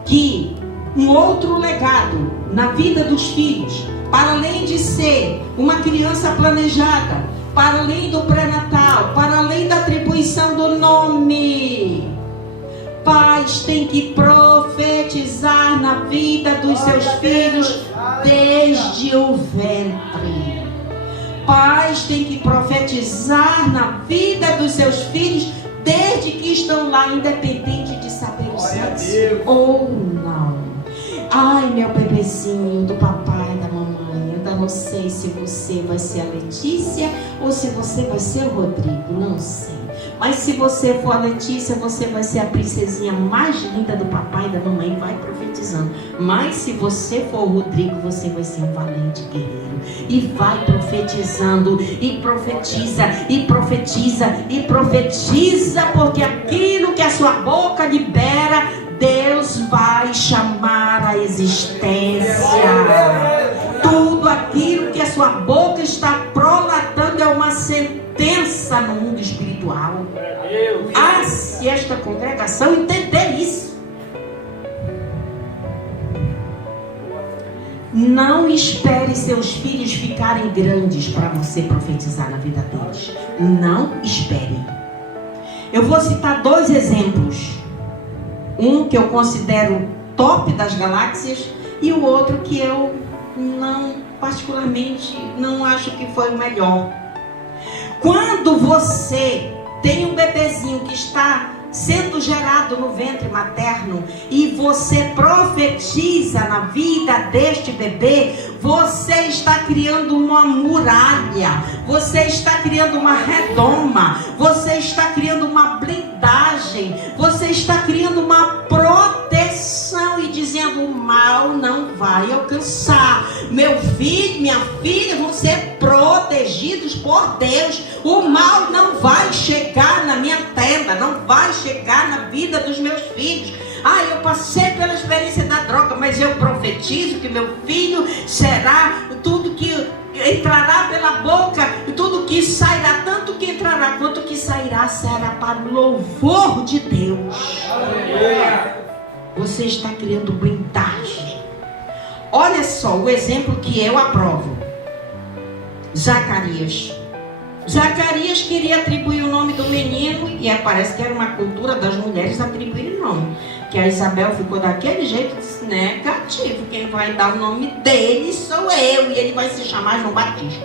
que um outro legado na vida dos filhos, para além de ser uma criança planejada, para além do pré-natal, para além da atribuição do nome, pais têm que profetizar na vida dos seus filhos desde o ventre. Pais têm que profetizar na vida dos seus filhos desde que estão lá, independente de saber o sexo ou não. Ai, meu bebezinho do papai e da mamãe, ainda não sei se você vai ser a Letícia ou se você vai ser o Rodrigo, não sei. Mas se você for a Letícia, você vai ser a princesinha mais linda do papai e da mamãe, vai profetizando. Mas se você for o Rodrigo, você vai ser um valente guerreiro. E vai profetizando, e profetiza, e profetiza, e profetiza, porque aquilo que a sua boca libera, Deus vai chamar a existência. desta congregação entender isso. Não espere seus filhos ficarem grandes para você profetizar na vida deles. Não espere. Eu vou citar 2 exemplos. Um que eu considero top das galáxias e o outro que eu particularmente não acho que foi o melhor. Quando você tem um bebezinho que está sendo gerado no ventre materno e você profetiza na vida deste bebê, você está criando uma muralha, você está criando uma redoma, você está criando uma blindagem, você está criando uma proteção e dizendo: o mal não vai alcançar. Meu filho, minha filha vão ser protegidos por Deus. O mal não vai chegar na minha tenda, não vai chegar na vida dos meus filhos. Eu passei pela experiência da droga, mas eu profetizo que meu filho será tudo que entrará pela boca, tudo que sairá, tanto que entrará quanto que sairá, será para o louvor de Deus. Você está criando blindagem. Olha só o exemplo que eu aprovo. Zacarias queria atribuir o nome do menino, e parece que era uma cultura das mulheres atribuir o nome. Que a Isabel ficou daquele jeito e disse: negativo, quem vai dar o nome dele sou eu, e ele vai se chamar João Batista.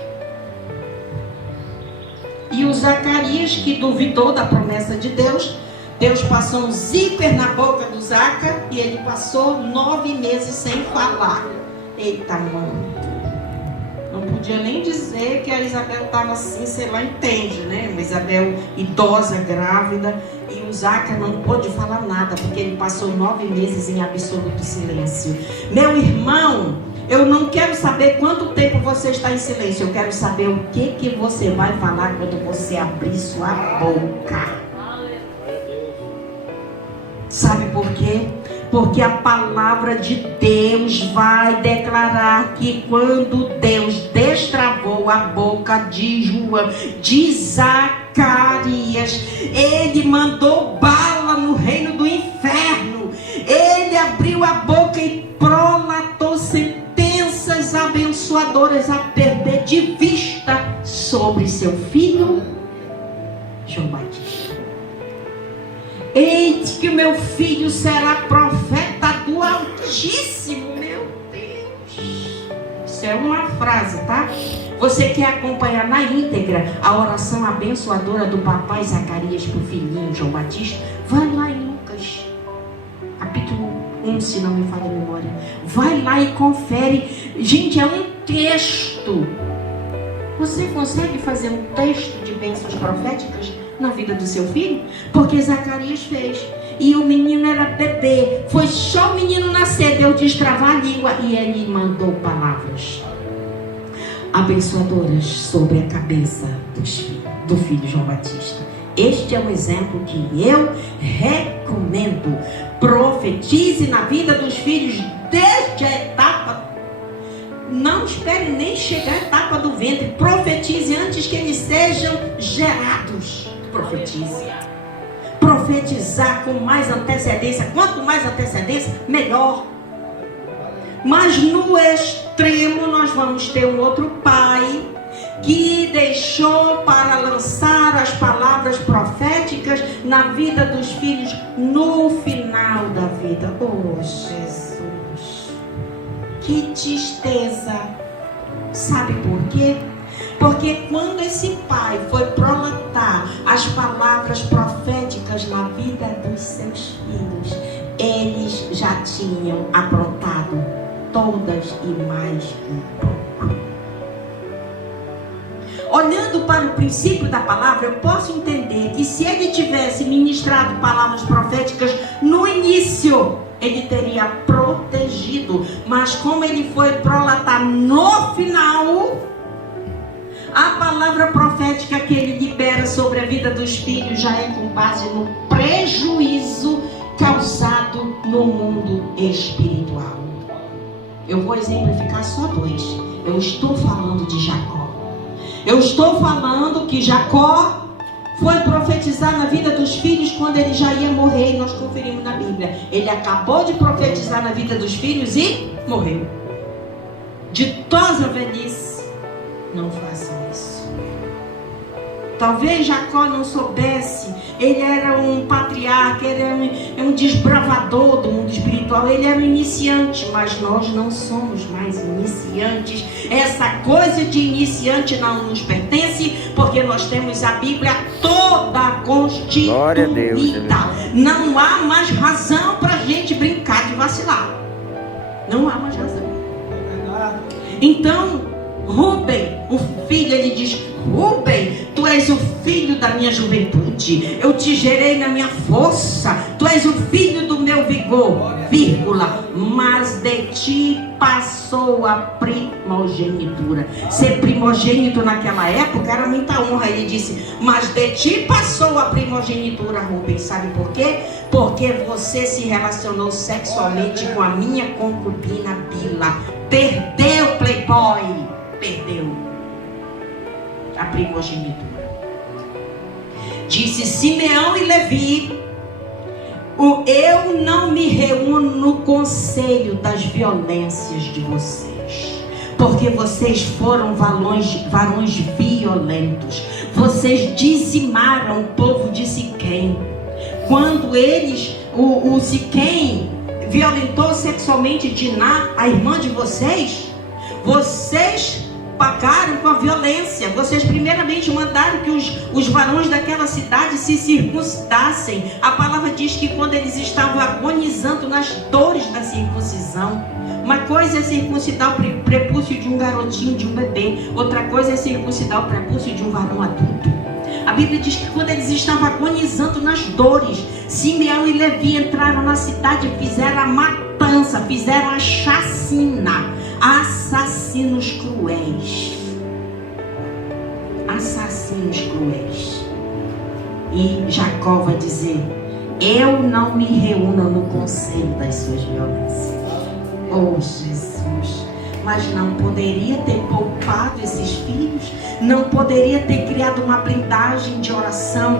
E o Zacarias, que duvidou da promessa de Deus, Deus passou um zíper na boca do Zaca e ele passou 9 meses sem falar. Eita, mano. Não podia nem dizer que a Isabel estava assim, sei lá, entende, né? Uma Isabel idosa, grávida, e o Zaca não pôde falar nada, porque ele passou 9 meses em absoluto silêncio. Meu irmão, eu não quero saber quanto tempo você está em silêncio, eu quero saber o que você vai falar quando você abrir sua boca. Sabe por quê? Porque a palavra de Deus vai declarar que quando Deus destravou a boca de Zacarias, ele mandou bala no reino do inferno. Ele abriu a boca e prolatou sentenças abençoadoras a perder de vista sobre seu filho João Batista. Eis que meu filho será profeta do Altíssimo. Meu Deus. Isso é uma frase, tá? Você quer acompanhar na íntegra a oração abençoadora do papai Zacarias para o filhinho João Batista? Vai lá em Lucas, capítulo 1, se não me falha a memória. Vai lá e confere. Gente, é um texto. Você consegue fazer um texto de bênçãos proféticas na vida do seu filho? Porque Zacarias fez. E o menino era bebê. Foi só o menino nascer, Deus destravar a língua, e ele mandou palavras abençoadoras sobre a cabeça do filho João Batista. Este é um exemplo que eu recomendo. Profetize na vida dos filhos desde a etapa. Não espere nem chegar à etapa do ventre. Profetize antes que eles sejam gerados. Profetize. Profetizar com mais antecedência. Quanto mais antecedência, melhor. Mas no extremo nós vamos ter um outro pai que deixou para lançar as palavras proféticas na vida dos filhos no final da vida. Oh, Jesus! Que tristeza! Sabe por quê? Porque quando esse pai foi prolatar as palavras proféticas na vida dos seus filhos, eles já tinham aprontado todas e mais um pouco. Olhando para o princípio da palavra, eu posso entender que se ele tivesse ministrado palavras proféticas no início, ele teria protegido. Mas como ele foi prolatar no final, a palavra profética que ele libera sobre a vida dos filhos já é com base no prejuízo causado no mundo espiritual. Eu vou exemplificar só 2. Eu estou falando de Jacó. Eu estou falando que Jacó foi profetizar na vida dos filhos quando ele já ia morrer, e nós conferimos na Bíblia. Ele acabou de profetizar na vida dos filhos e morreu. Ditosa velhice. Não façam isso. Talvez Jacó não soubesse. Ele era um patriarca, ele era um desbravador do mundo espiritual. Ele era um iniciante, mas nós não somos mais iniciantes. Essa coisa de iniciante não nos pertence, porque nós temos a Bíblia toda constituída. Glória a Deus. Não há mais razão para a gente brincar de vacilar. Não há mais razão. Então, Rúben, o filho, ele diz: Rúben, tu és o filho da minha juventude, eu te gerei na minha força, tu és o filho do meu vigor, vírgula, mas de ti passou a primogenitura. Ser primogênito naquela época era muita honra. Ele disse: mas de ti passou a primogenitura, Rúben. Sabe por quê? Porque você se relacionou sexualmente com a minha concubina Bila. Perdeu, playboy, perdeu a primogenitura. Disse Simeão e Levi: eu não me reúno no conselho das violências de vocês, porque vocês foram varões violentos. Vocês dizimaram o povo de Siquém. Quando eles, o Siquém violentou sexualmente Diná, a irmã de vocês, vocês pagaram com a violência. Vocês primeiramente mandaram que os varões daquela cidade se circuncidassem. A palavra diz que quando eles estavam agonizando nas dores da circuncisão, uma coisa é circuncidar o prepúcio de um garotinho, de um bebê, outra coisa é circuncidar o prepúcio de um varão adulto. A Bíblia diz que quando eles estavam agonizando nas dores, Simeão e Levi entraram na cidade e fizeram a matança, fizeram a chacina. Assassinos cruéis. Assassinos cruéis. E Jacó vai dizer: eu não me reúno no conselho das suas violências. Oh, Jesus! Mas não poderia ter poupado esses filhos? Não poderia ter criado uma blindagem de oração?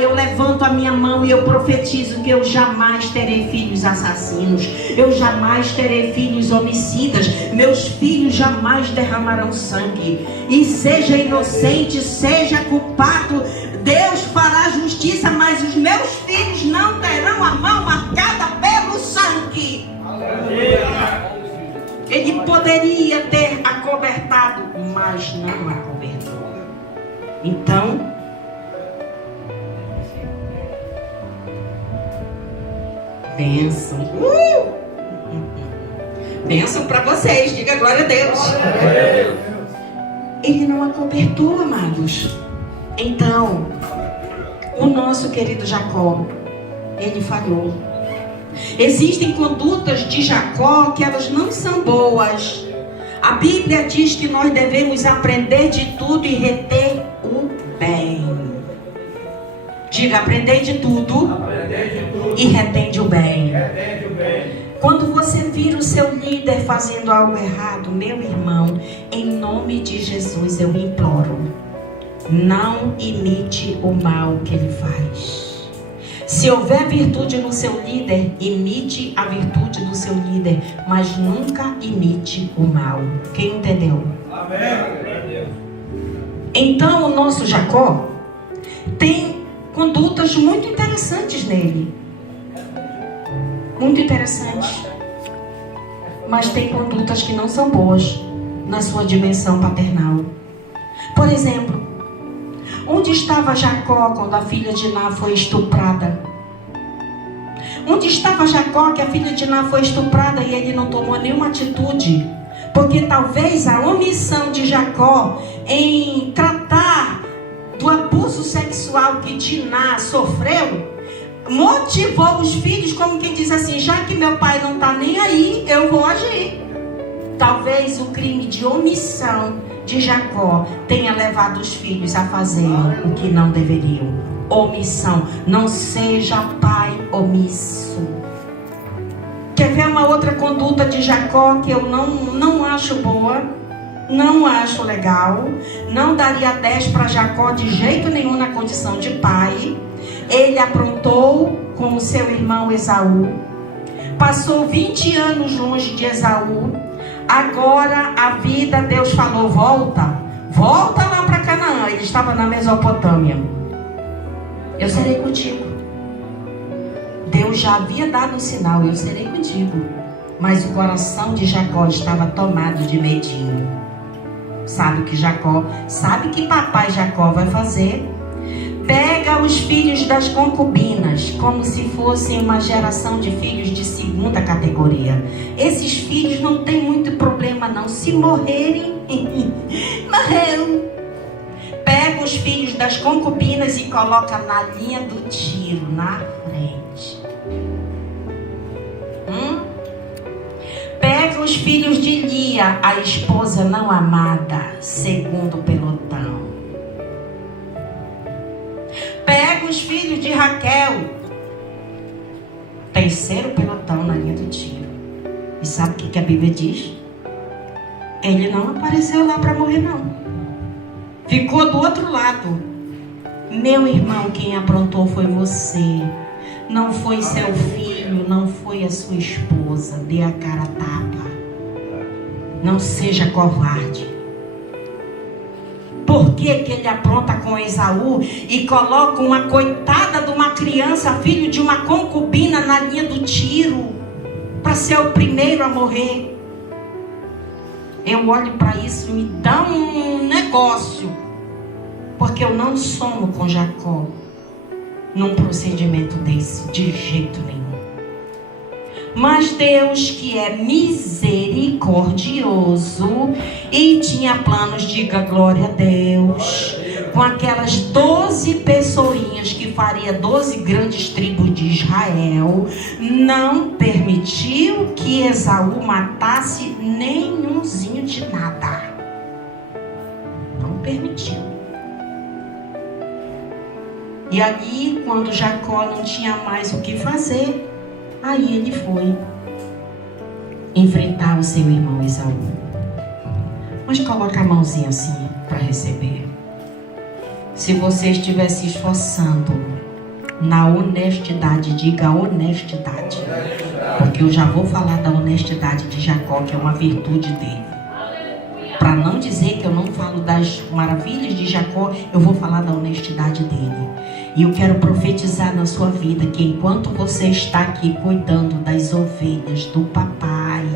Eu levanto a minha mão e eu profetizo que eu jamais terei filhos assassinos. Eu jamais terei filhos homicidas. Meus filhos jamais derramarão sangue. E seja inocente, seja culpado, Deus fará justiça, mas os meus filhos não terão a mão marcada pelo sangue. Ele poderia ter acobertado, mas não acobertou. Então, bênção. Bênção para vocês, diga glória a Deus. Ele não acobertou, amados. Então, o nosso querido Jacó, ele falhou. Existem condutas de Jacó que elas não são boas. A Bíblia diz que nós devemos aprender de tudo e reter o bem. Diga: aprender de tudo e retende o bem. Quando você vir o seu líder fazendo algo errado, meu irmão, em nome de Jesus eu imploro, não imite o mal que ele faz. Se houver virtude no seu líder, imite a virtude do seu líder, mas nunca imite o mal. Quem entendeu? Amém. Então o nosso Jacó tem condutas muito interessantes nele. Muito interessantes. Mas tem condutas que não são boas na sua dimensão paternal. Por exemplo, onde estava Jacó quando a filha de Diná foi estuprada? Onde estava Jacó que a filha de Diná foi estuprada e ele não tomou nenhuma atitude? Porque talvez a omissão de Jacó em tratar do abuso sexual que Diná sofreu motivou os filhos, como quem diz assim: já que meu pai não está nem aí, eu vou agir. Talvez o crime de omissão de Jacó tenha levado os filhos a fazer o que não deveriam. Omissão. Não seja pai omisso. Quer ver uma outra conduta de Jacó que eu não acho boa? Não acho legal. Não daria 10 para Jacó de jeito nenhum na condição de pai. Ele aprontou com o seu irmão Esaú. Passou 20 anos longe de Esaú. Agora a vida, Deus falou, volta lá para Canaã. Ele estava na Mesopotâmia. Eu serei contigo. Deus já havia dado um sinal, eu serei contigo. Mas o coração de Jacó estava tomado de medinho. Sabe que papai Jacó vai fazer? Pega os filhos das concubinas, como se fossem uma geração de filhos de segunda categoria. Esses filhos não tem muito problema não. Se morrerem, morreu. Pega os filhos das concubinas e coloca na linha do tiro, na frente. Pega os filhos de Lia, a esposa não amada, segundo pelotão. Pega os filhos de Raquel, terceiro pelotão na linha do tiro. E sabe o que a Bíblia diz? Ele não apareceu lá para morrer não. Ficou do outro lado. Meu irmão, quem aprontou foi você. Não foi seu filho, não foi a sua esposa. Dê a cara a tapa. Não seja covarde. Por que ele apronta com Esaú e coloca uma coitada de uma criança, filho de uma concubina, na linha do tiro, para ser o primeiro a morrer? Eu olho para isso e me dá um negócio, porque eu não somo com Jacó num procedimento desse, de jeito nenhum. Mas Deus, que é misericordioso e tinha planos, diga glória a Deus, com aquelas 12 pessoinhas que faria 12 grandes tribos de Israel, não permitiu que Esaú matasse nenhumzinho de nada. Não permitiu. E ali, quando Jacó não tinha mais o que fazer, aí ele foi enfrentar o seu irmão Esaú. Mas coloca a mãozinha assim para receber. Se você estiver se esforçando na honestidade, diga honestidade. Porque eu já vou falar da honestidade de Jacó, que é uma virtude dele. Para não dizer que eu não falo das maravilhas de Jacó, eu vou falar da honestidade dele. E eu quero profetizar na sua vida que enquanto você está aqui cuidando das ovelhas do papai,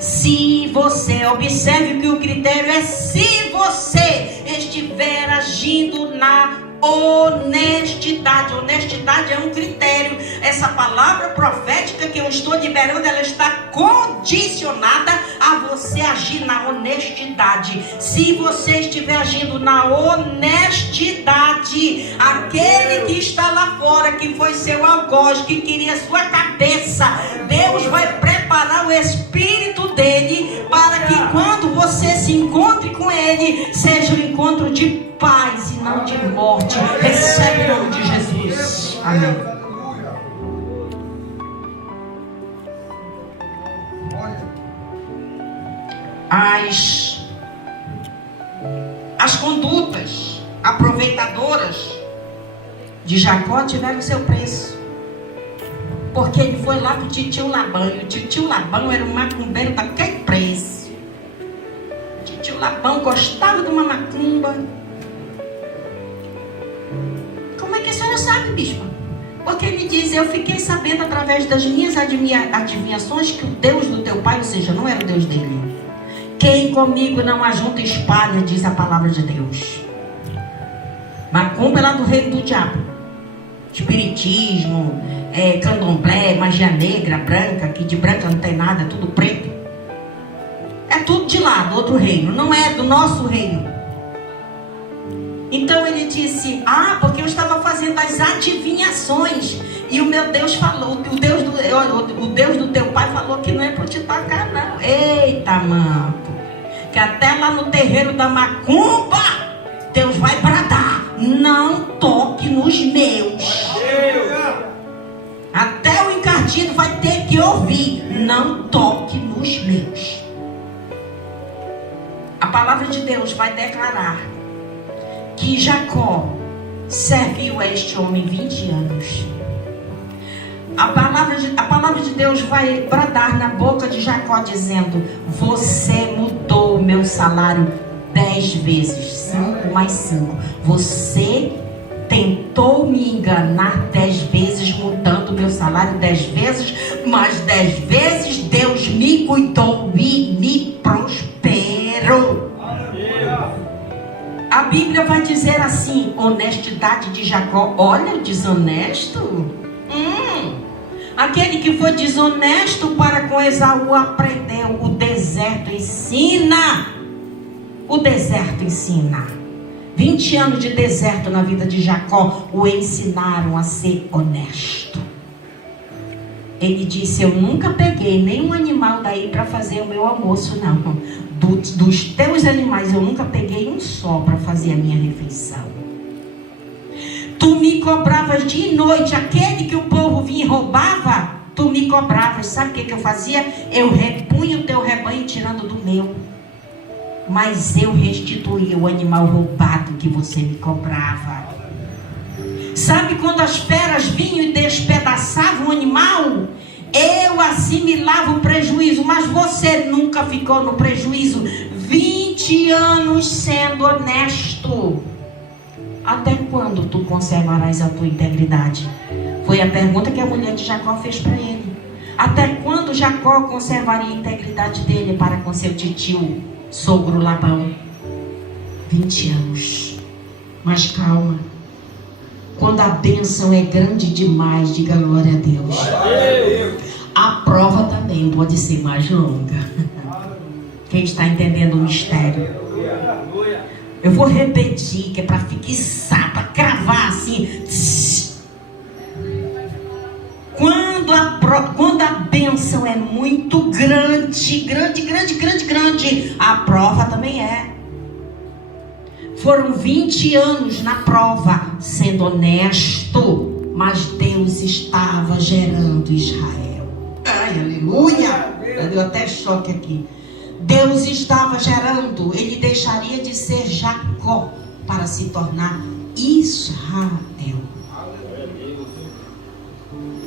se você, observe que o critério é se você estiver agindo na honestidade. Honestidade é um critério. Essa palavra profética que eu estou liberando, ela está condicionada a você agir na honestidade. Se você estiver agindo na honestidade, aquele que está lá fora, que foi seu algoz, que queria sua cabeça, Deus vai preparar o espírito dele para que quando você se encontre com ele, seja um encontro de paz e não de morte. Recebe o nome de Jesus. Amém. As condutas aproveitadoras de Jacó tiveram seu preço. Porque ele foi lá para o titio Labão. E o titio Labão era um macumbeiro daquele preço. O titio Labão gostava de uma macumba. Como é que a senhora sabe, bispa? Porque ele diz, eu fiquei sabendo através das minhas adivinhações que o Deus do teu pai, ou seja, não era o Deus dele. Quem comigo não ajunta espalha, diz a palavra de Deus. Macumba é lá do reino do diabo. Espiritismo, candomblé, magia negra, branca, que de branca não tem nada, é tudo preto. É tudo de lá, do outro reino, não é do nosso reino. Então ele disse, porque eu estava fazendo as adivinhações. E o meu Deus falou, o Deus do teu pai falou que não é para te tocar não. Eita, manto. Que até lá no terreiro da macumba, Deus vai bradar. Não toque nos meus. Até o encardido vai ter que ouvir. Não toque nos meus. A palavra de Deus vai declarar que Jacó serviu a este homem 20 anos. A palavra de Deus vai bradar na boca de Jacó dizendo: você mudou o meu salário 10 vezes, 5 mais 5. Você tentou me enganar 10 vezes, mudando o meu salário 10 vezes, mas 10 vezes Deus me cuidou e me prosperou. A Bíblia vai dizer assim: honestidade de Jacó. Olha, desonesto. Aquele que foi desonesto para com Esaú aprendeu. O deserto ensina. O deserto ensina. 20 anos de deserto na vida de Jacó o ensinaram a ser honesto. Ele disse: eu nunca peguei nenhum animal daí para fazer o meu almoço, não. Dos teus animais eu nunca peguei um só para fazer a minha refeição. Tu me cobravas dia e noite. Aquele que o povo vinha e roubava, tu me cobravas. Sabe o que eu fazia? Eu repunha o teu rebanho tirando do meu. Mas eu restituía o animal roubado que você me cobrava. Sabe quando as feras vinham e despedaçavam o animal? Eu assimilava o prejuízo, mas você nunca ficou no prejuízo. 20 anos sendo honesto. Até quando tu conservarás a tua integridade? Foi a pergunta que a mulher de Jacó fez para ele. Até quando Jacó conservaria a integridade dele para com seu titio, sogro Labão? 20 anos. Mas calma. Quando a bênção é grande demais, diga glória a Deus. A prova também pode ser mais longa. Quem está entendendo o mistério? Eu vou repetir, que é para fixar, para cravar assim. Quando a bênção é muito grande, a prova também é. Foram 20 anos na prova, sendo honesto, mas Deus estava gerando Israel. Ai, aleluia! Eu dei até choque aqui. Deus estava gerando, ele deixaria de ser Jacó para se tornar Israel.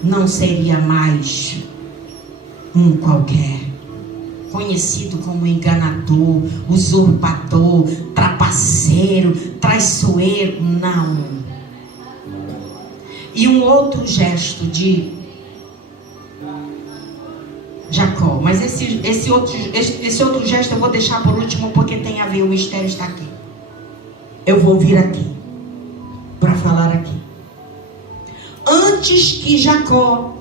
Não seria mais um qualquer, conhecido como enganador, usurpador, trapaceiro, traiçoeiro. Não. E um outro gesto de Jacó, mas esse outro gesto eu vou deixar por último, porque tem a ver, o mistério está aqui. Eu vou vir aqui para falar aqui. Antes que Jacó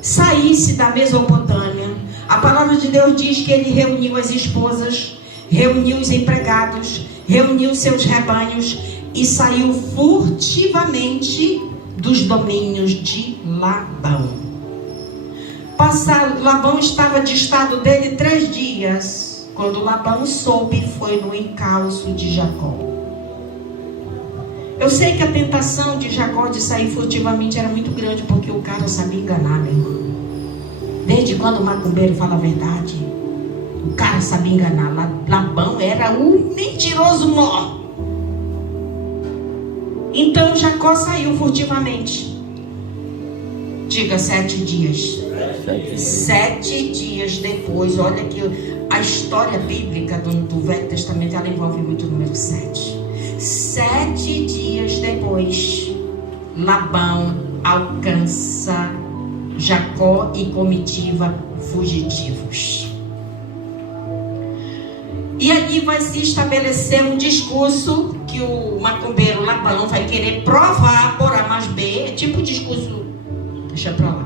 saísse da Mesopotâmia, a palavra de Deus diz que ele reuniu as esposas, reuniu os empregados, reuniu seus rebanhos e saiu furtivamente dos domínios de Labão. Labão estava distado dele 3 dias. Quando Labão soube, foi no encalço de Jacó. Eu sei que a tentação de Jacó de sair furtivamente era muito grande, porque o cara sabia enganar, meu irmão. Desde quando o macumbeiro fala a verdade, o cara sabia enganar. Labão era um mentiroso mó. Então Jacó saiu furtivamente. Diga 7 dias. 7 dias depois, olha que a história bíblica do Velho Testamento, ela envolve muito o número 7. 7 dias depois, Labão alcança Jacó e comitiva fugitivos. E ali vai se estabelecer um discurso que o macumbeiro Labão vai querer provar por A mais B, é tipo discurso, deixa pra lá.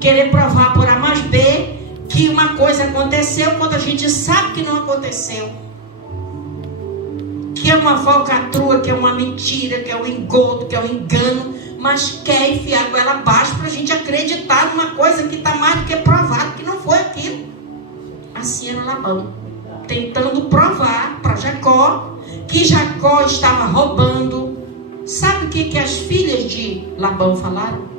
Querer provar por A mais B que uma coisa aconteceu quando a gente sabe que não aconteceu. Que é uma falcatrua, que é uma mentira, que é um engodo, que é um engano, mas quer enfiar a goela abaixo para a gente acreditar numa coisa que está mais do que provado que não foi aquilo. Assim era Labão, tentando provar para Jacó que Jacó estava roubando. Sabe o que as filhas de Labão falaram?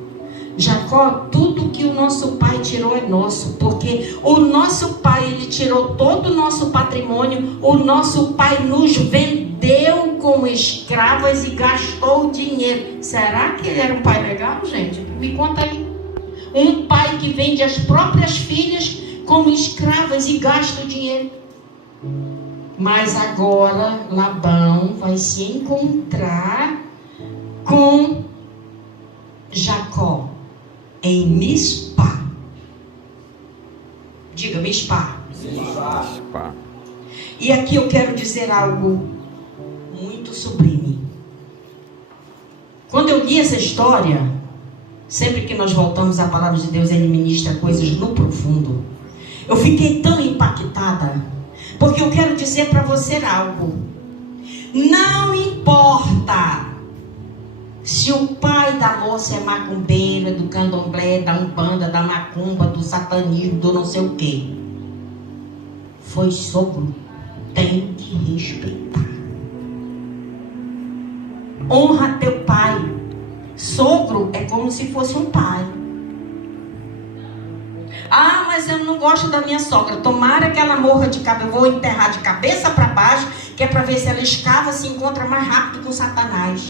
Jacó, tudo que o nosso pai tirou é nosso, porque o nosso pai, ele tirou todo o nosso patrimônio, o nosso pai nos vendeu como escravas e gastou o dinheiro. Será que ele era um pai legal, gente? Me conta aí. Um pai que vende as próprias filhas como escravas e gasta o dinheiro. Mas agora Labão vai se encontrar com Jacó em Mispa. Diga, Mispa. E aqui eu quero dizer algo muito sublime. Quando eu li essa história, sempre que nós voltamos à palavra de Deus, ele ministra coisas no profundo. Eu fiquei tão impactada, porque eu quero dizer para você algo. Não importa se o pai da moça é macumbeiro, é do candomblé, da umbanda, da macumba, do satanismo, do não sei o quê. Foi sogro. Tem que respeitar. Honra teu pai. Sogro é como se fosse um pai. Ah, mas eu não gosto da minha sogra. Tomara que ela morra de cabeça. Eu vou enterrar de cabeça para baixo, que é para ver se ela escava, se encontra mais rápido com Satanás.